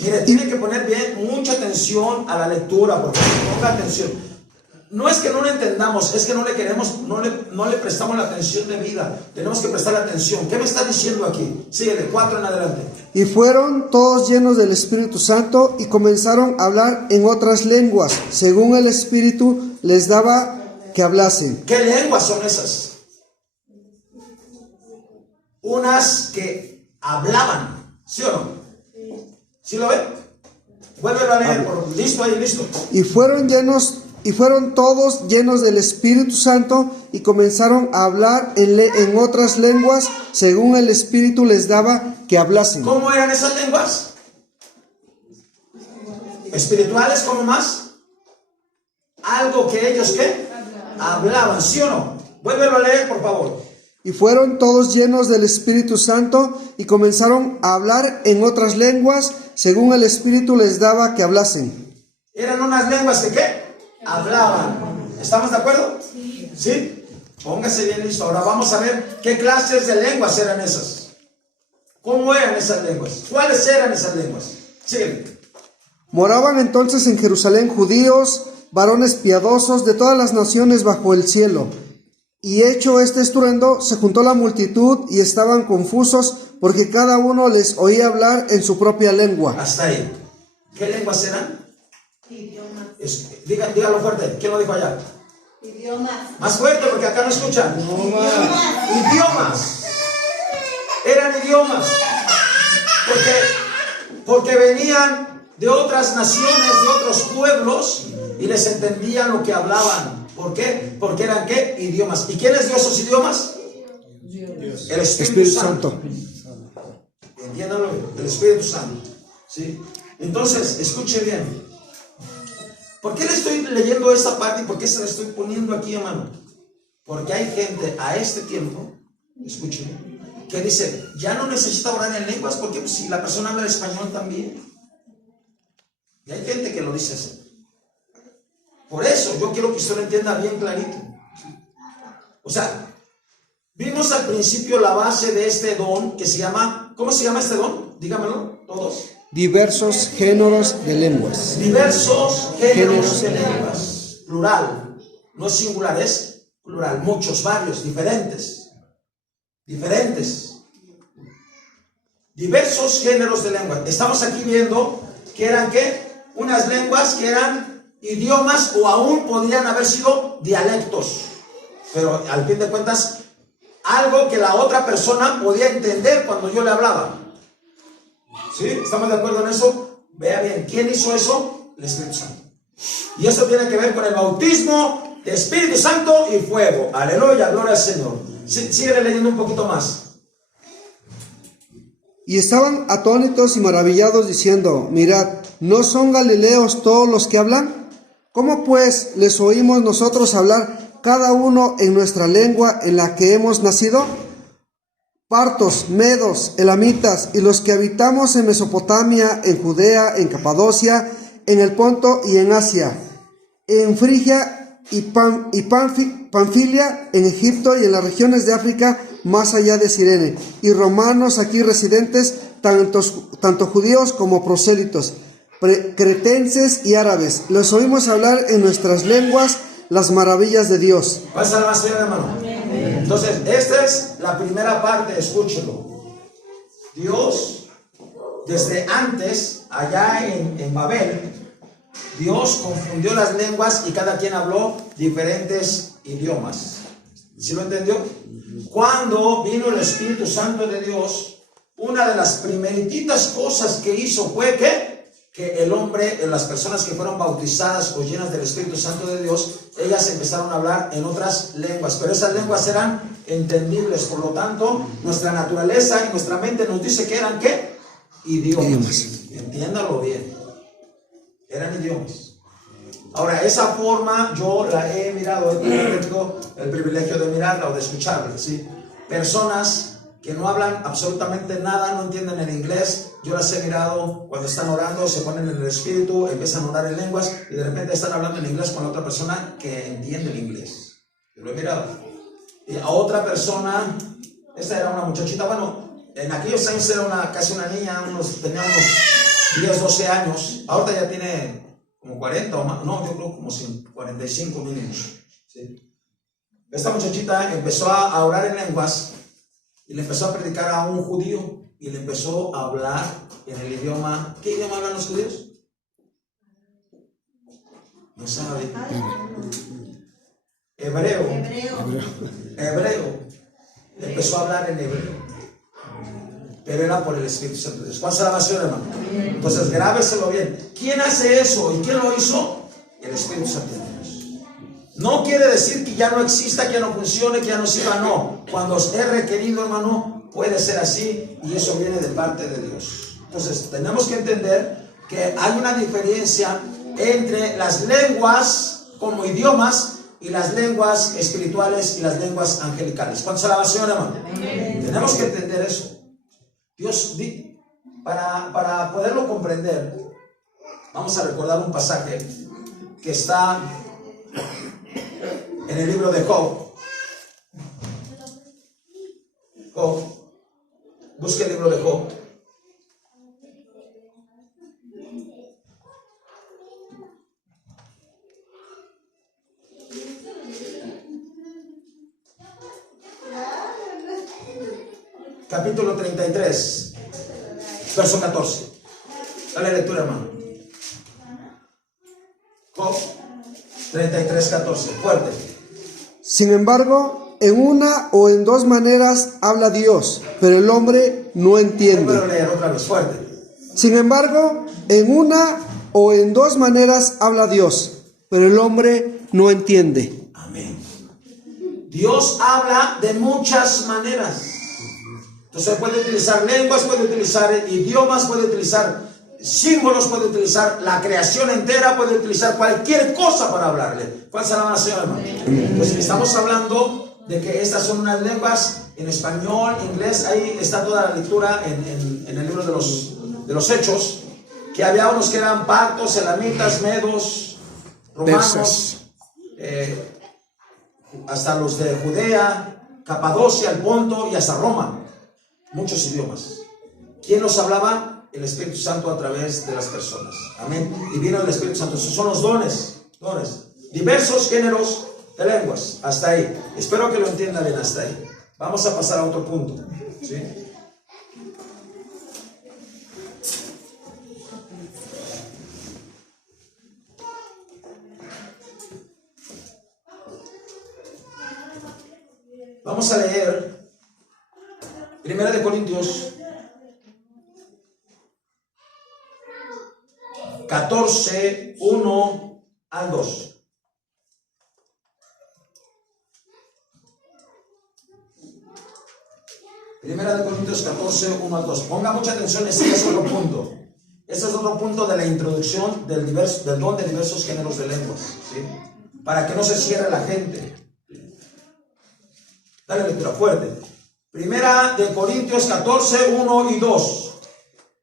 Mire, tiene que poner bien mucha atención a la lectura, porque ponga atención. No es que no lo entendamos, es que no le prestamos la atención debida. Tenemos que prestar atención. ¿Qué me está diciendo aquí? Síguele, 4 en adelante. Y fueron todos llenos del Espíritu Santo y comenzaron a hablar en otras lenguas, según el Espíritu les daba que hablasen. ¿Qué lenguas son esas? Unas que hablaban, ¿sí o no? ¿Sí lo ven? Vuélvelo a leer, listo ahí, listo. Y fueron todos llenos del Espíritu Santo y comenzaron a hablar en otras lenguas, según el Espíritu les daba que hablasen. ¿Cómo eran esas lenguas? ¿Espirituales como más? Algo que ellos ¿qué? Hablaban, ¿sí o no? Vuélvelo a leer, por favor. Y fueron todos llenos del Espíritu Santo y comenzaron a hablar en otras lenguas, según el Espíritu les daba que hablasen. Eran unas lenguas que ¿qué? Hablaban. ¿Estamos de acuerdo? ¿Sí? Póngase bien listo. Ahora vamos a ver qué clases de lenguas eran esas. ¿Cómo eran esas lenguas? ¿Cuáles eran esas lenguas? Sígueme. Moraban entonces en Jerusalén judíos, varones piadosos de todas las naciones bajo el cielo. Y hecho este estruendo, se juntó la multitud y estaban confusos, porque cada uno les oía hablar en su propia lengua. Hasta ahí. ¿Qué lenguas eran? Idiomas. Dígalo fuerte. ¿Quién lo dijo allá? Idiomas. Más fuerte, porque acá no escuchan. Idiomas. Eran idiomas. Porque venían de otras naciones, de otros pueblos, y les entendían lo que hablaban. ¿Por qué? Porque eran ¿qué? Idiomas. ¿Y quién les dio esos idiomas? Dios. El Espíritu Santo. Entiéndalo, el Espíritu Santo. ¿Sí? Entonces, escuche bien. ¿Por qué le estoy leyendo esta parte y por qué se la estoy poniendo aquí, hermano? Porque hay gente a este tiempo, escuchen, que dice, ya no necesita orar en lenguas, porque pues, si la persona habla español también. Y hay gente que lo dice así. Por eso yo quiero que usted lo entienda bien clarito. O sea, vimos al principio la base de este don que se llama, ¿cómo se llama este don? Dígamelo, todos. Diversos géneros de lenguas. Diversos géneros de lenguas. Plural. No es singular, es plural. Muchos, varios, diferentes. Diferentes. Diversos géneros de lenguas. Estamos aquí viendo que eran ¿qué? Unas lenguas que eran idiomas o aún podrían haber sido dialectos. Pero al fin de cuentas, algo que la otra persona podía entender cuando yo le hablaba. ¿Sí? ¿Estamos de acuerdo en eso? Vea bien, ¿quién hizo eso? El Espíritu Santo. Y eso tiene que ver con el bautismo de Espíritu Santo y fuego. Aleluya, gloria al Señor. Sigue leyendo un poquito más. Y estaban atónitos y maravillados diciendo, mirad, ¿no son galileos todos los que hablan? ¿Cómo pues les oímos nosotros hablar cada uno en nuestra lengua en la que hemos nacido? Partos, medos, elamitas y los que habitamos en Mesopotamia, en Judea, en Capadocia, en el Ponto y en Asia, en Frigia y Panfilia, en Egipto y en las regiones de África, más allá de Cirene, y romanos aquí residentes, tanto judíos como prosélitos, cretenses y árabes. Les oímos hablar en nuestras lenguas las maravillas de Dios. Pasa la más, hermano. Entonces, esta es la primera parte, escúchelo. Dios, desde antes, allá en Babel, Dios confundió las lenguas y cada quien habló diferentes idiomas. ¿Sí lo entendió? Cuando vino el Espíritu Santo de Dios, una de las primeritas cosas que hizo fue que el hombre, las personas que fueron bautizadas o llenas del Espíritu Santo de Dios, ellas empezaron a hablar en otras lenguas, pero esas lenguas eran entendibles. Por lo tanto, nuestra naturaleza y nuestra mente nos dice que eran ¿qué? Idiomas. Entiéndalo bien. Eran idiomas. Ahora, esa forma yo la he mirado, he tenido el privilegio de mirarla o de escucharla, ¿sí? Personas que no hablan absolutamente nada, no entienden el inglés. Yo las he mirado cuando están orando, se ponen en el espíritu, empiezan a orar en lenguas y de repente están hablando en inglés con la otra persona que entiende el inglés. Yo lo he mirado. Y a otra persona, esta era una muchachita, bueno, en aquellos años era casi una niña, tenía unos 10, 12 años. Ahorita ya tiene como 40 o más, no, yo creo como 45 mínimos, ¿sí? Esta muchachita empezó a orar en lenguas y le empezó a predicar a un judío y le empezó a hablar en el idioma. ¿Qué idioma hablan los judíos? No sabe. Hebreo. Le empezó a hablar en hebreo, pero era por el Espíritu Santo de Dios. ¿Cuál es la oración, hermano? Entonces grábeselo bien. ¿Quién hace eso y quién lo hizo? El Espíritu Santo de Dios. No quiere decir que ya no exista, que ya no funcione, que ya no sirva, no. Cuando es requerido, hermano, puede ser así y eso viene de parte de Dios. Entonces tenemos que entender que hay una diferencia entre las lenguas como idiomas y las lenguas espirituales y las lenguas angelicales. ¿Cuántos alabación, hermano? Tenemos que entender eso. Dios, para poderlo comprender, vamos a recordar un pasaje que está en el libro de Job. Job, busque el libro de Job. Capítulo 33, verso 14. Dale lectura, hermano. Job 33, 14. Fuerte. Sin embargo, en una o en dos maneras habla Dios, pero el hombre no entiende. Puedo leer otra vez, fuerte. Sin embargo, en una o en dos maneras habla Dios, pero el hombre no entiende. Amén. Dios habla de muchas maneras. Entonces puede utilizar lenguas, puede utilizar idiomas, puede utilizar símbolos, puede utilizar la creación entera, puede utilizar cualquier cosa para hablarle. ¿Cuál será la Señora, hermano? Pues estamos hablando de que estas son unas lenguas en español, inglés. Ahí está toda la lectura en el libro de los Hechos, que había unos que eran partos, elamitas, medos, romanos, hasta los de Judea, Capadocia, el Ponto y hasta Roma. Muchos idiomas. ¿Quién los hablaba? El Espíritu Santo a través de las personas. Amén. Y vino el Espíritu Santo. Esos son los dones. Diversos géneros de lenguas. Hasta ahí. Espero que lo entienda bien hasta ahí. Vamos a pasar a otro punto. ¿Sí? Vamos a leer 1 Corintios 14, 1 al 2. Primera de Corintios 14, 1 al 2. Ponga mucha atención, este es otro punto. Este es otro punto de la introducción del don de diversos géneros de lenguas, ¿sí? Para que no se cierre la gente. Dale lectura fuerte. Primera de Corintios 14, 1 y 2.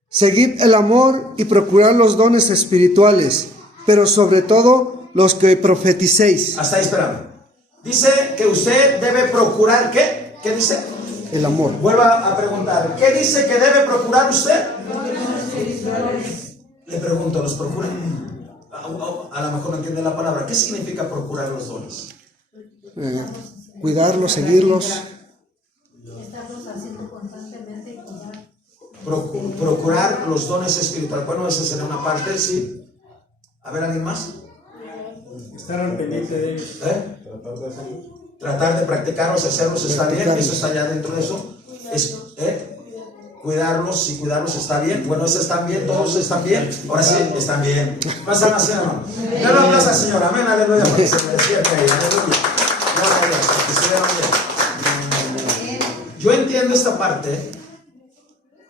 Seguid el amor y procurad los dones espirituales, pero sobre todo los que profeticéis. Hasta ahí, espérame. Dice que usted debe procurar, ¿qué? ¿Qué dice? El amor. Vuelva a preguntar, ¿qué dice que debe procurar usted? Le pregunto, ¿los procura? A lo mejor no entiende la palabra. ¿Qué significa procurar los dones? Cuidarlos, seguirlos. Estarlos haciendo constantemente y cuidar. Procurar los dones espirituales. Bueno, esa será una parte, sí. A ver, ¿alguien más? Estar al pendiente de ellos. Tratar de hacerlos. Tratar de practicarlos, hacerlos está bien. Eso está ya dentro de eso. Cuidarlos y cuidarlos está bien. Bueno, eso están bien, todos están bien. Ahora sí, están bien. Pasa la señora, hermano. Ya lo hablas al Señor. Amén, aleluya. Porque se me despierta ahí. Aleluya. Yo entiendo esta parte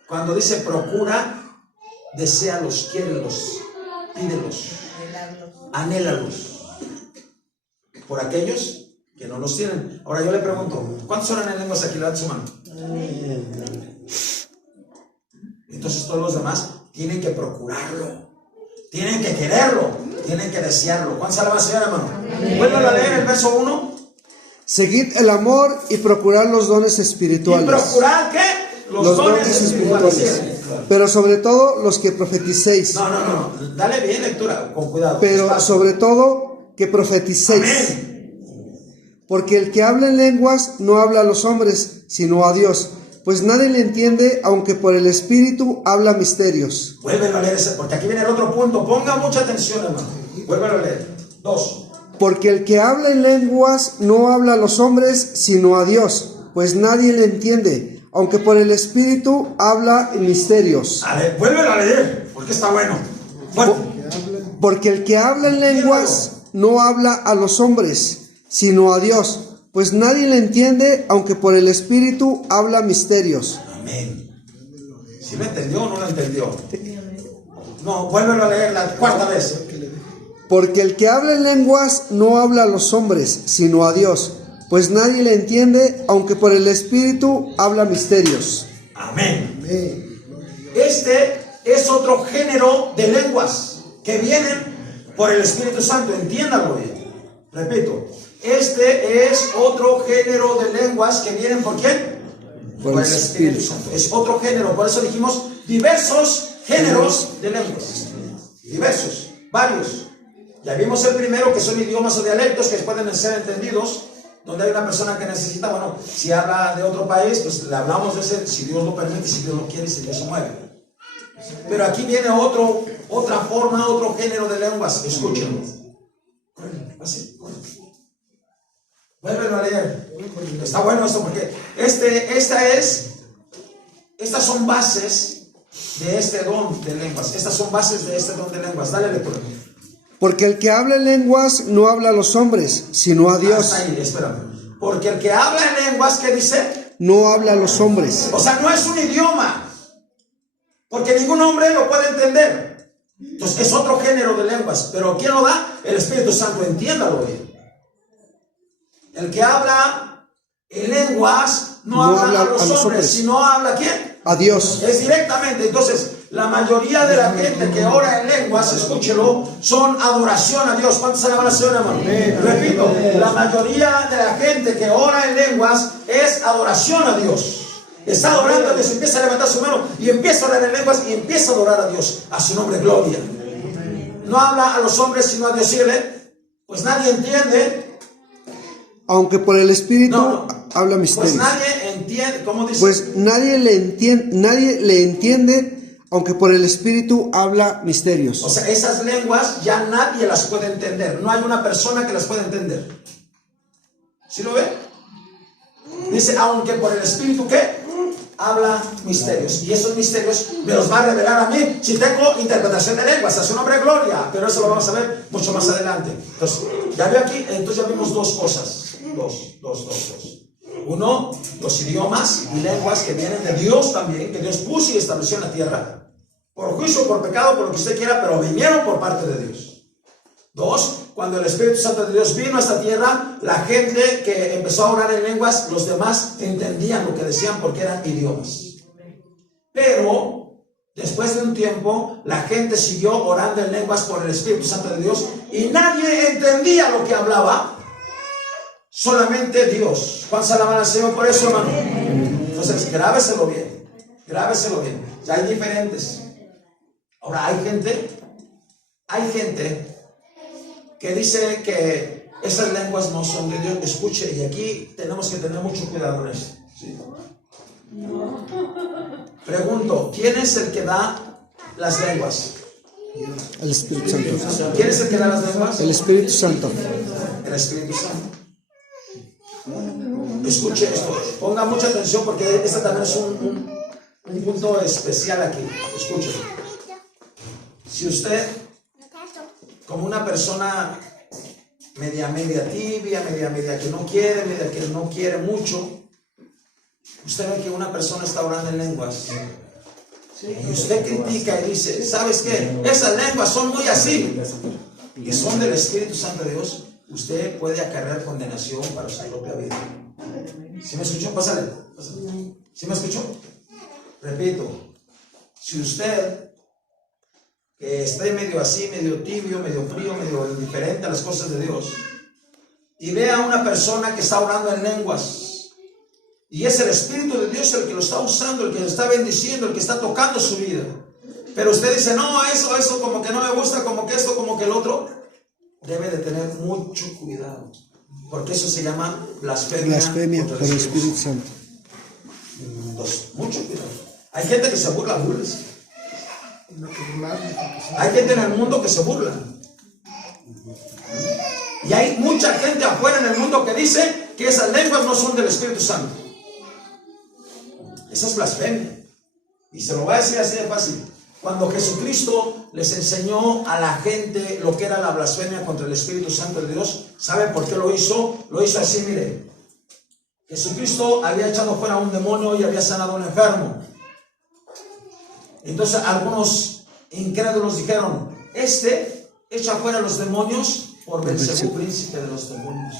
cuando dice procura, deséalos, quiérelos, pídelos, anhélalos por aquellos que no los tienen. Ahora yo le pregunto, ¿cuántos oran en lenguas aquí? Levanta su mano. Entonces todos los demás tienen que procurarlo, tienen que quererlo, tienen que desearlo. ¿Cuántos alaban al Señor, hermano? Vuelvan a leer el verso 1. Seguid el amor y procurad los dones espirituales. ¿Y procurar qué? Los dones espirituales. Pero sobre todo los que profeticéis. No. Dale bien lectura, con cuidado. Pero Espacio. sobre todo que profeticéis. Amén. Porque el que habla en lenguas no habla a los hombres, sino a Dios. Pues nadie le entiende, aunque por el Espíritu habla misterios. Vuélvelo a leer, porque aquí viene el otro punto. Ponga mucha atención, hermano. Vuélvelo a leer. 2. Porque el que habla en lenguas no habla a los hombres, sino a Dios, pues nadie le entiende, aunque por el Espíritu habla en misterios. A ver, vuélvelo a leer, porque está bueno. Fuerte. Porque el que habla en lenguas no habla a los hombres, sino a Dios, pues nadie le entiende, aunque por el Espíritu habla misterios. Amén. ¿Sí lo entendió o no lo entendió? No, vuélvelo a leer la cuarta vez. Porque el que habla en lenguas no habla a los hombres, sino a Dios, pues nadie le entiende, aunque por el Espíritu habla misterios. Amén. Este es otro género de lenguas que vienen por el Espíritu Santo. Entiéndalo bien. Repito, este es otro género de lenguas que vienen ¿por quién? Por el Espíritu Santo. Es otro género. Por eso dijimos diversos géneros de lenguas. Diversos, varios. Ya vimos el primero, que son idiomas o dialectos que pueden ser entendidos, donde hay una persona que necesita, bueno, si habla de otro país, pues le hablamos de ese, si Dios lo permite, si Dios lo quiere, si Dios se mueve. Pero aquí viene otra forma, otro género de lenguas. Escúchenlo. Así. Vuélvelo a leer. Está bueno esto porque estas son bases de este don de lenguas. Estas son bases de este don de lenguas. Dale lectura. Porque el que habla en lenguas no habla a los hombres, sino a Dios. Hasta ahí, espérame. Porque el que habla en lenguas, ¿qué dice? No habla a los hombres. O sea, no es un idioma. Porque ningún hombre lo puede entender. Entonces, es otro género de lenguas. Pero ¿quién lo da? El Espíritu Santo. Entiéndalo bien. El que habla en lenguas no habla a los hombres, sino habla ¿a quién? A Dios. Es directamente. Entonces, la mayoría de la gente que ora en lenguas, escúchelo, son adoración a Dios. ¿Cuántos alaban al Señor, hermano? Repito, la mayoría de la gente que ora en lenguas es adoración a Dios. Está adorando a Dios, empieza a levantar su mano y empieza a orar en lenguas y empieza a adorar a Dios, a su nombre, gloria. No habla a los hombres, sino a Dios. Síguele. Pues nadie entiende. Aunque por el Espíritu habla misterios. Pues nadie entiende. ¿Cómo dice? Pues nadie le entiende, aunque por el Espíritu habla misterios. O sea, esas lenguas ya nadie las puede entender. No hay una persona que las pueda entender. ¿Sí lo ve? Dice, aunque por el Espíritu, ¿qué? Habla misterios. Y esos misterios me los va a revelar a mí si tengo interpretación de lenguas. A su nombre, gloria. Pero eso lo vamos a ver mucho más adelante. Entonces, ya veo aquí, entonces ya vimos dos cosas. Dos. Uno, los idiomas y lenguas que vienen de Dios también, que Dios puso y estableció en la tierra, por juicio, por pecado, por lo que usted quiera, pero vinieron por parte de Dios. Dos, cuando el Espíritu Santo de Dios vino a esta tierra, la gente que empezó a orar en lenguas, los demás entendían lo que decían porque eran idiomas. Pero después de un tiempo, la gente siguió orando en lenguas por el Espíritu Santo de Dios y nadie entendía lo que hablaba, solamente Dios. ¿Cuántos alaban al Señor por eso, hermano? Entonces, grábeselo bien, grábeselo bien. Ya hay diferentes. Ahora, hay gente que dice que esas lenguas no son de Dios. Escuche, y aquí tenemos que tener mucho cuidado en esto, ¿sí? Pregunto, ¿quién es el que da las lenguas? El Espíritu Santo. ¿Quién es el que da las lenguas? El Espíritu Santo. El Espíritu Santo. Escuche esto, ponga mucha atención porque este también es un punto especial aquí. Escuche. Si usted, como una persona media tibia, media que no quiere, media que no quiere mucho, usted ve que una persona está orando en lenguas y usted critica y dice, ¿sabes qué? Esas lenguas son muy así y son del Espíritu Santo de Dios. Usted puede acarrear condenación para su propia vida. ¿Sí me escuchó? Pásale. ¿Sí me escuchó? Repito, si usted que esté medio así, medio tibio, medio frío, medio indiferente a las cosas de Dios, y ve a una persona que está orando en lenguas, y es el Espíritu de Dios el que lo está usando, el que lo está bendiciendo, el que está tocando su vida, pero usted dice, no, eso como que no me gusta, como que esto, como que el otro, debe de tener mucho cuidado, porque eso se llama blasfemia por el Espíritu Santo. Entonces, mucho cuidado. Hay gente que se burla, búrlese. Hay gente en el mundo que se burla. Y hay mucha gente afuera en el mundo que dice que esas lenguas no son del Espíritu Santo. Esa es blasfemia. Y se lo voy a decir así de fácil. Cuando Jesucristo les enseñó a la gente lo que era la blasfemia contra el Espíritu Santo de Dios, ¿sabe por qué lo hizo? Lo hizo así, mire. Jesucristo había echado fuera a un demonio y había sanado a un enfermo. Entonces algunos incrédulos dijeron, este echa fuera a los demonios por Belcebú, príncipe de los demonios.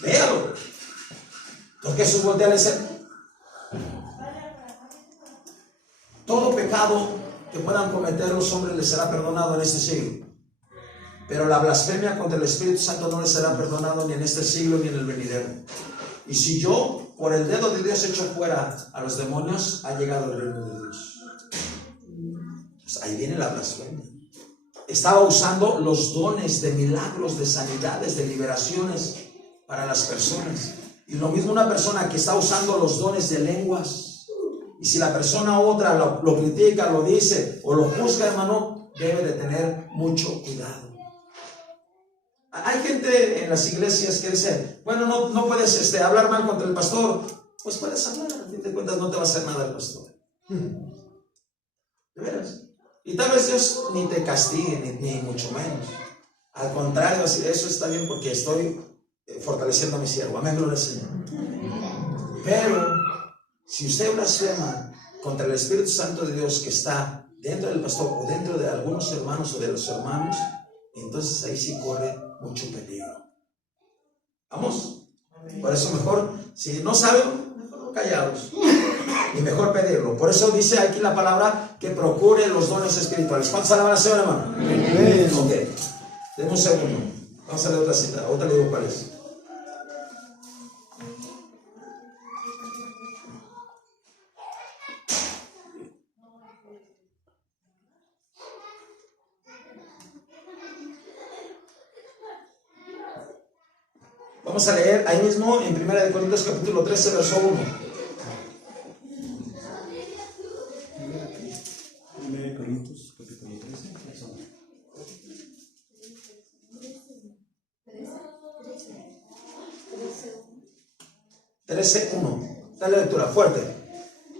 Véalo. Porque Jesús voltea a decir, todo pecado que puedan cometer los hombres les será perdonado en este siglo, pero la blasfemia contra el Espíritu Santo no les será perdonado ni en este siglo ni en el venidero. Y si yo por el dedo de Dios echo fuera a los demonios, ha llegado el reino de Dios. Pues ahí viene la blasfemia. Estaba usando los dones de milagros, de sanidades, de liberaciones para las personas. Y lo mismo una persona que está usando los dones de lenguas. Y si la persona otra lo critica, lo dice o lo juzga, hermano, debe de tener mucho cuidado. Hay gente en las iglesias que dice, bueno, no puedes hablar mal contra el pastor. Pues puedes hablar, a fin de cuentas no te va a hacer nada el pastor. ¿De veras? Y tal vez Dios ni te castigue, ni mucho menos. Al contrario, eso está bien porque estoy fortaleciendo a mi siervo. Amén, gloria al Señor. Pero si usted blasfema contra el Espíritu Santo de Dios que está dentro del pastor o dentro de algunos hermanos o de los hermanos, entonces ahí sí corre mucho peligro. ¿Vamos? Por eso mejor, si no saben, mejor no callados y mejor pedirlo. Por eso dice aquí la palabra que procure los dones espirituales. ¿Cuántos alaban al Señor, hermano? Amén. Ok, denme un segundo. Vamos a leer otra cita. Otra le digo cuál es. Vamos a leer ahí mismo en 1 Corintios capítulo 13, verso 1. 1 Corintios capítulo 13, verso 1. 13:1. Dale lectura fuerte.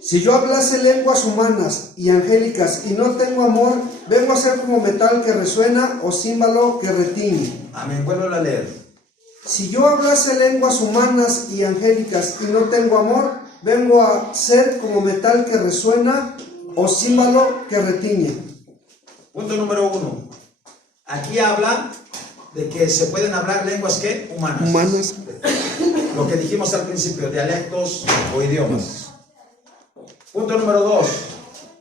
Si yo hablase lenguas humanas y angélicas y no tengo amor, vengo a ser como metal que resuena o címbalo que retiñe. Amén. Vuelvo a leer. Si yo hablase lenguas humanas y angélicas y no tengo amor, vengo a ser como metal que resuena o címbalo que retiñe. Punto número 1. Aquí habla de que se pueden hablar lenguas ¿qué? Humanas. Humanas. Lo que dijimos al principio, dialectos o idiomas. Punto número 2.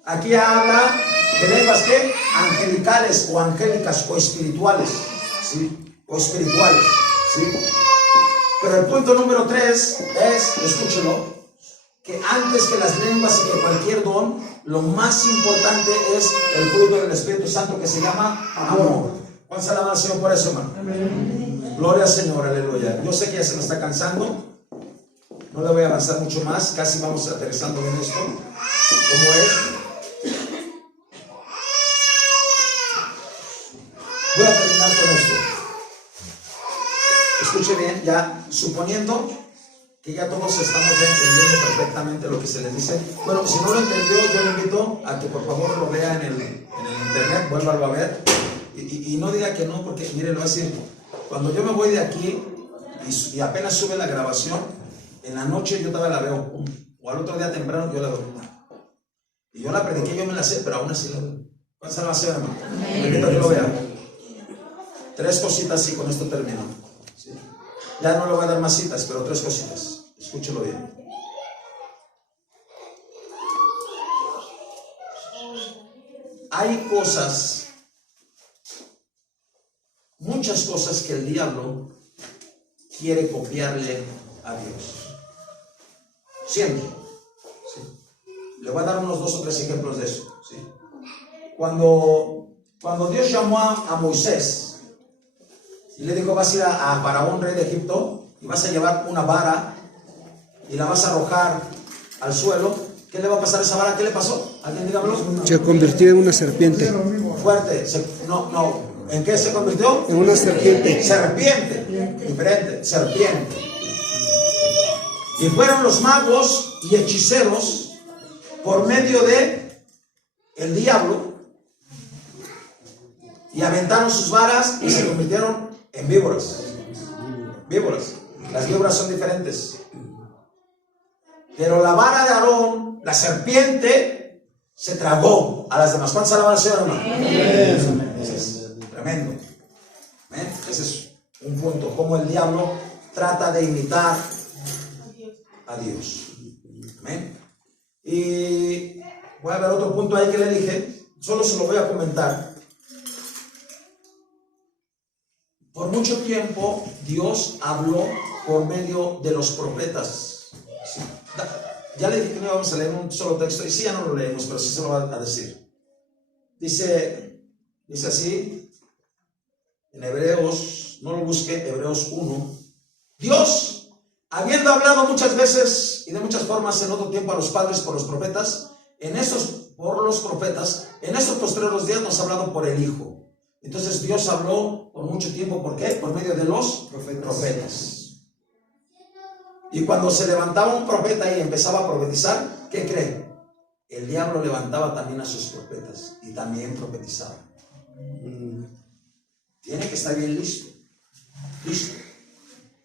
Aquí habla de lenguas ¿qué? Angelicales o angélicas o espirituales. ¿Sí? O espirituales. ¿Sí? Pero el punto número 3 es, escúchelo, que antes que las lenguas y que cualquier don, lo más importante es el fruto del Espíritu Santo que se llama amor. ¿Cuántos alaban al Señor por eso, hermano? Amén. Gloria al Señor, aleluya. Yo sé que ya se me está cansando, no le voy a avanzar mucho más, casi vamos aterrizando en esto, como es. Voy a terminar con esto. Escuche bien, ya suponiendo que ya todos estamos entendiendo perfectamente lo que se les dice. Bueno, si no lo entendió, yo le invito a que por favor lo vea en el internet, vuélvalo a ver. Y no diga que no, porque mire, lo voy a decir, cuando yo me voy de aquí y apenas sube la grabación, en la noche yo todavía la veo, o al otro día temprano yo la veo. Y yo la prediqué, yo me la sé, pero aún así la veo. ¿Cuántas la sé, hermano? Le invito a que lo vea. 3 cositas y con esto termino. ¿Sí? Ya no le voy a dar más citas, pero 3 cositas. Escúchelo bien. Hay cosas, muchas cosas que el diablo quiere copiarle a Dios. Siempre. ¿Sí? Le voy a dar unos 2 o 3 ejemplos de eso. ¿Sí? Cuando Dios llamó a Moisés y le dijo, vas a ir a Faraón, rey de Egipto, y vas a llevar una vara y la vas a arrojar al suelo, ¿qué le va a pasar a esa vara? ¿Qué le pasó? ¿Alguien dígamelo? Se convirtió en una serpiente. Fuerte. ¿En qué se convirtió? En una serpiente. Serpiente. Diferente. Serpiente. Y fueron los magos y hechiceros por medio de el diablo y aventaron sus varas y se convirtieron en víboras. Víboras. Las víboras son diferentes. Pero la vara de Aarón, la serpiente, se tragó a las demás. ¿Cuántas alaban al Señor, hermano? Ese es tremendo. Ese es un punto. Cómo el diablo trata de imitar a Dios. Amén. Y voy a ver otro punto ahí que le dije. Solo se lo voy a comentar. Por mucho tiempo Dios habló por medio de los profetas. ¿Sí? Ya le dije que no íbamos a leer un solo texto, y sí, ya no lo leemos, pero sí se lo va a decir. Dice así, en Hebreos, no lo busque, Hebreos 1. Dios, habiendo hablado muchas veces y de muchas formas en otro tiempo a los padres por los profetas, en estos postreros días nos ha hablado por el Hijo. Entonces Dios habló por mucho tiempo, ¿por qué? Por medio de los profetas. Y cuando se levantaba un profeta y empezaba a profetizar, ¿qué cree? El diablo levantaba también a sus profetas y también profetizaba. Tiene que estar bien listo. Listo.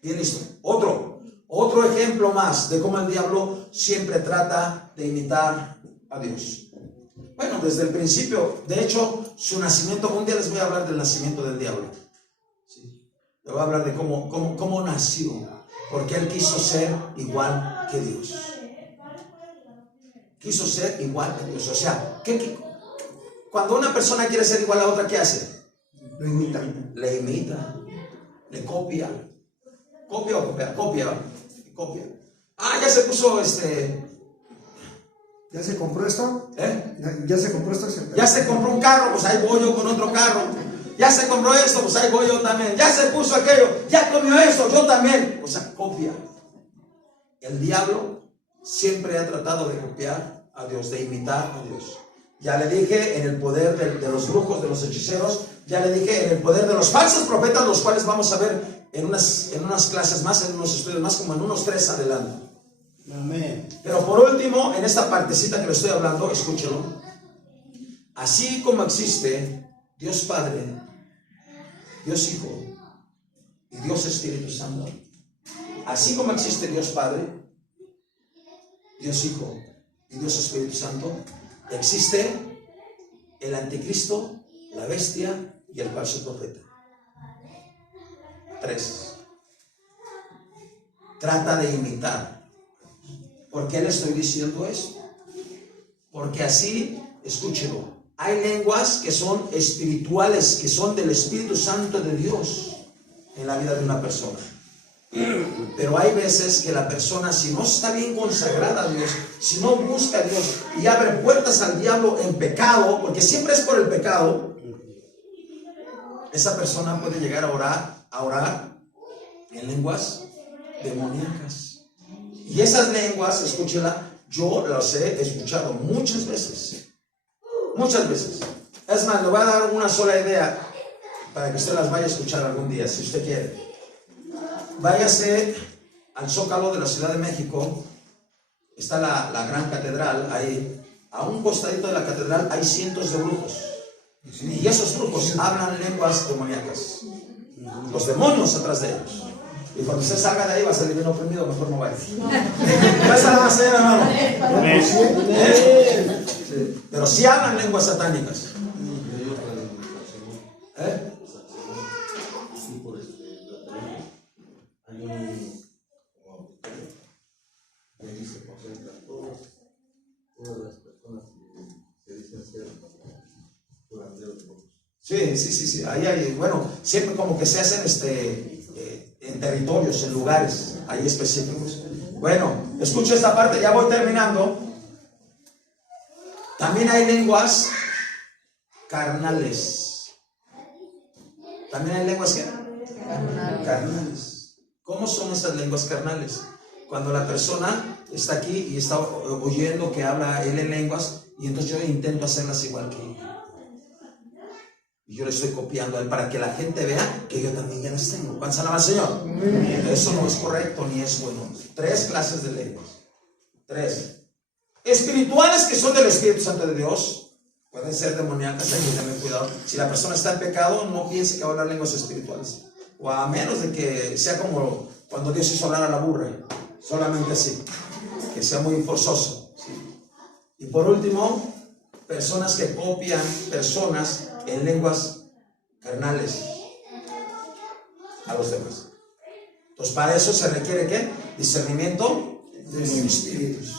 Bien listo. Otro ejemplo más de cómo el diablo siempre trata de imitar a Dios. Bueno, desde el principio, de hecho, su nacimiento, un día les voy a hablar del nacimiento del diablo. ¿Sí? Les voy a hablar de cómo nació, porque él quiso ser igual que Dios. Quiso ser igual que Dios. O sea, cuando una persona quiere ser igual a otra, ¿qué hace? Lo imita. Le imita, le copia. Copia o copia, copia. Ah, ya se puso ¿Ya se compró esto? ¿Ya se compró un carro? Pues ahí voy yo con otro carro. Ya se compró esto, pues ahí voy yo también. Ya se puso aquello, ya comió esto, yo también. O sea, copia. El diablo siempre ha tratado de copiar a Dios, de imitar a Dios. Ya le dije en el poder de los brujos, de los hechiceros. Ya le dije en el poder de los falsos profetas, los cuales vamos a ver en unas clases más, en unos estudios más, como en unos 3 adelante. Amén. Pero por último, en esta partecita que le estoy hablando, escúchelo. Así como existe Dios Padre, Dios Hijo y Dios Espíritu Santo. Así como existe Dios Padre, Dios Hijo y Dios Espíritu Santo, existe el anticristo, la bestia y el falso profeta. 3. Trata de imitar. ¿Por qué le estoy diciendo esto? Porque así, escúchelo, hay lenguas que son espirituales, que son del Espíritu Santo de Dios en la vida de una persona. Pero hay veces que la persona, si no está bien consagrada a Dios, si no busca a Dios y abre puertas al diablo en pecado, porque siempre es por el pecado, esa persona puede llegar a orar en lenguas demoníacas. Y esas lenguas, escúchela, yo las he escuchado muchas veces. Muchas veces. Es más, le voy a dar una sola idea para que usted las vaya a escuchar algún día, si usted quiere. Váyase al Zócalo de la Ciudad de México. Está la gran catedral. Ahí, a un costadito de la catedral, hay cientos de brujos. Y esos brujos hablan lenguas demoníacas. Los demonios atrás de ellos. Y cuando usted salga de ahí va a salir bien oprimido, mejor no vaya. Pásala más allá, hermano. Sí. Pero sí hablan lenguas satánicas. Sí. Ahí hay, bueno, siempre como que se hacen en territorios, en lugares ahí específicos. Bueno, escucha esta parte, ya voy terminando. También hay lenguas carnales. También hay lenguas carnales. ¿Cómo son esas lenguas carnales? Cuando la persona está aquí y está oyendo que habla él en lenguas, y entonces yo intento hacerlas igual que él. Y yo le estoy copiando a él para que la gente vea que yo también ya las tengo. ¿Cuántas alabanzas, Señor? Eso no es correcto ni es bueno. 3 clases de lenguas. 3. Espirituales, que son del Espíritu Santo de Dios. Pueden ser demoníacas, hay que tener cuidado. Si la persona está en pecado, no piense que va a hablar lenguas espirituales. O a menos de que sea como cuando Dios hizo hablar a la burra. Solamente así. Que sea muy forzoso. ¿Sí? Y por último, personas que copian personas en lenguas carnales a los demás. Entonces, para eso se requiere ¿qué? Discernimiento de espíritus.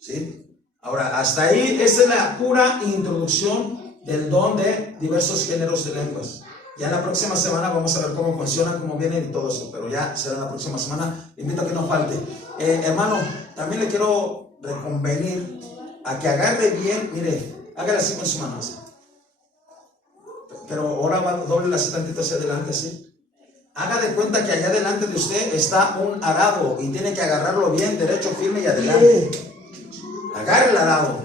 ¿Sí? Ahora, hasta ahí, esta es la pura introducción del don de diversos géneros de lenguas. Ya en la próxima semana vamos a ver cómo funcionan, cómo vienen y todo eso, pero ya será la próxima semana. Le invito a que no falte. Hermano, también le quiero reconvenir a que agarre bien, mire, hágale así con su mano, así. Pero ahora va, doble así tantito hacia adelante, así. Haga de cuenta que allá delante de usted está un arado y tiene que agarrarlo bien, derecho, firme y adelante. Agarre el arado.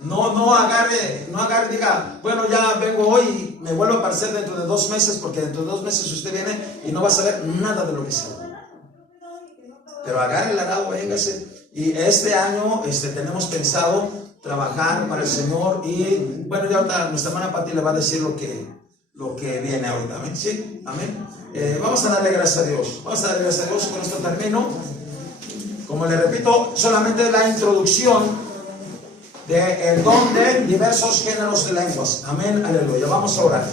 No agarre, diga, bueno, ya vengo hoy y me vuelvo a aparecer dentro de 2 meses, porque dentro de 2 meses usted viene y no va a saber nada de lo que sabe. Pero agarre el arado, véngase. Y este año tenemos pensado trabajar para el Señor, y bueno, ya ahorita nuestra hermana Pati le va a decir lo que viene ahorita. ¿Amén? ¿Sí? ¿Amén? Vamos a darle gracias a Dios. Vamos a darle gracias a Dios. Con esto termino. Como le repito, solamente la introducción del don de diversos géneros de lenguas. Amén, aleluya. Vamos a orar.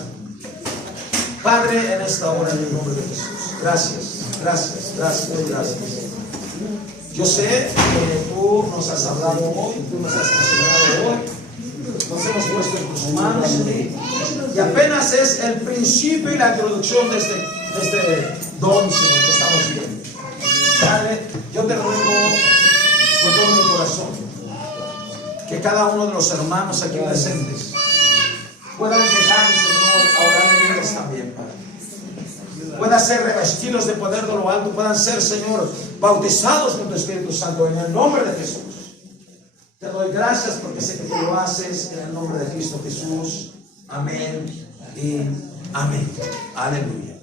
Padre, en esta hora, en el nombre de Jesús, gracias. Yo sé que tú nos has hablado hoy, tú nos has enseñado hoy, nos hemos puesto en tus manos, y apenas es el principio y la introducción de este don, Señor, que estamos viendo. Padre, yo te ruego con todo mi corazón que cada uno de los hermanos aquí presentes puedan llegar, Señor, a orar en ellos también, Padre. Puedan ser revestidos de poder de lo alto, puedan ser, Señor, bautizados con tu Espíritu Santo en el nombre de Jesús. Te doy gracias porque sé que tú lo haces en el nombre de Cristo Jesús. Amén y amén. Aleluya.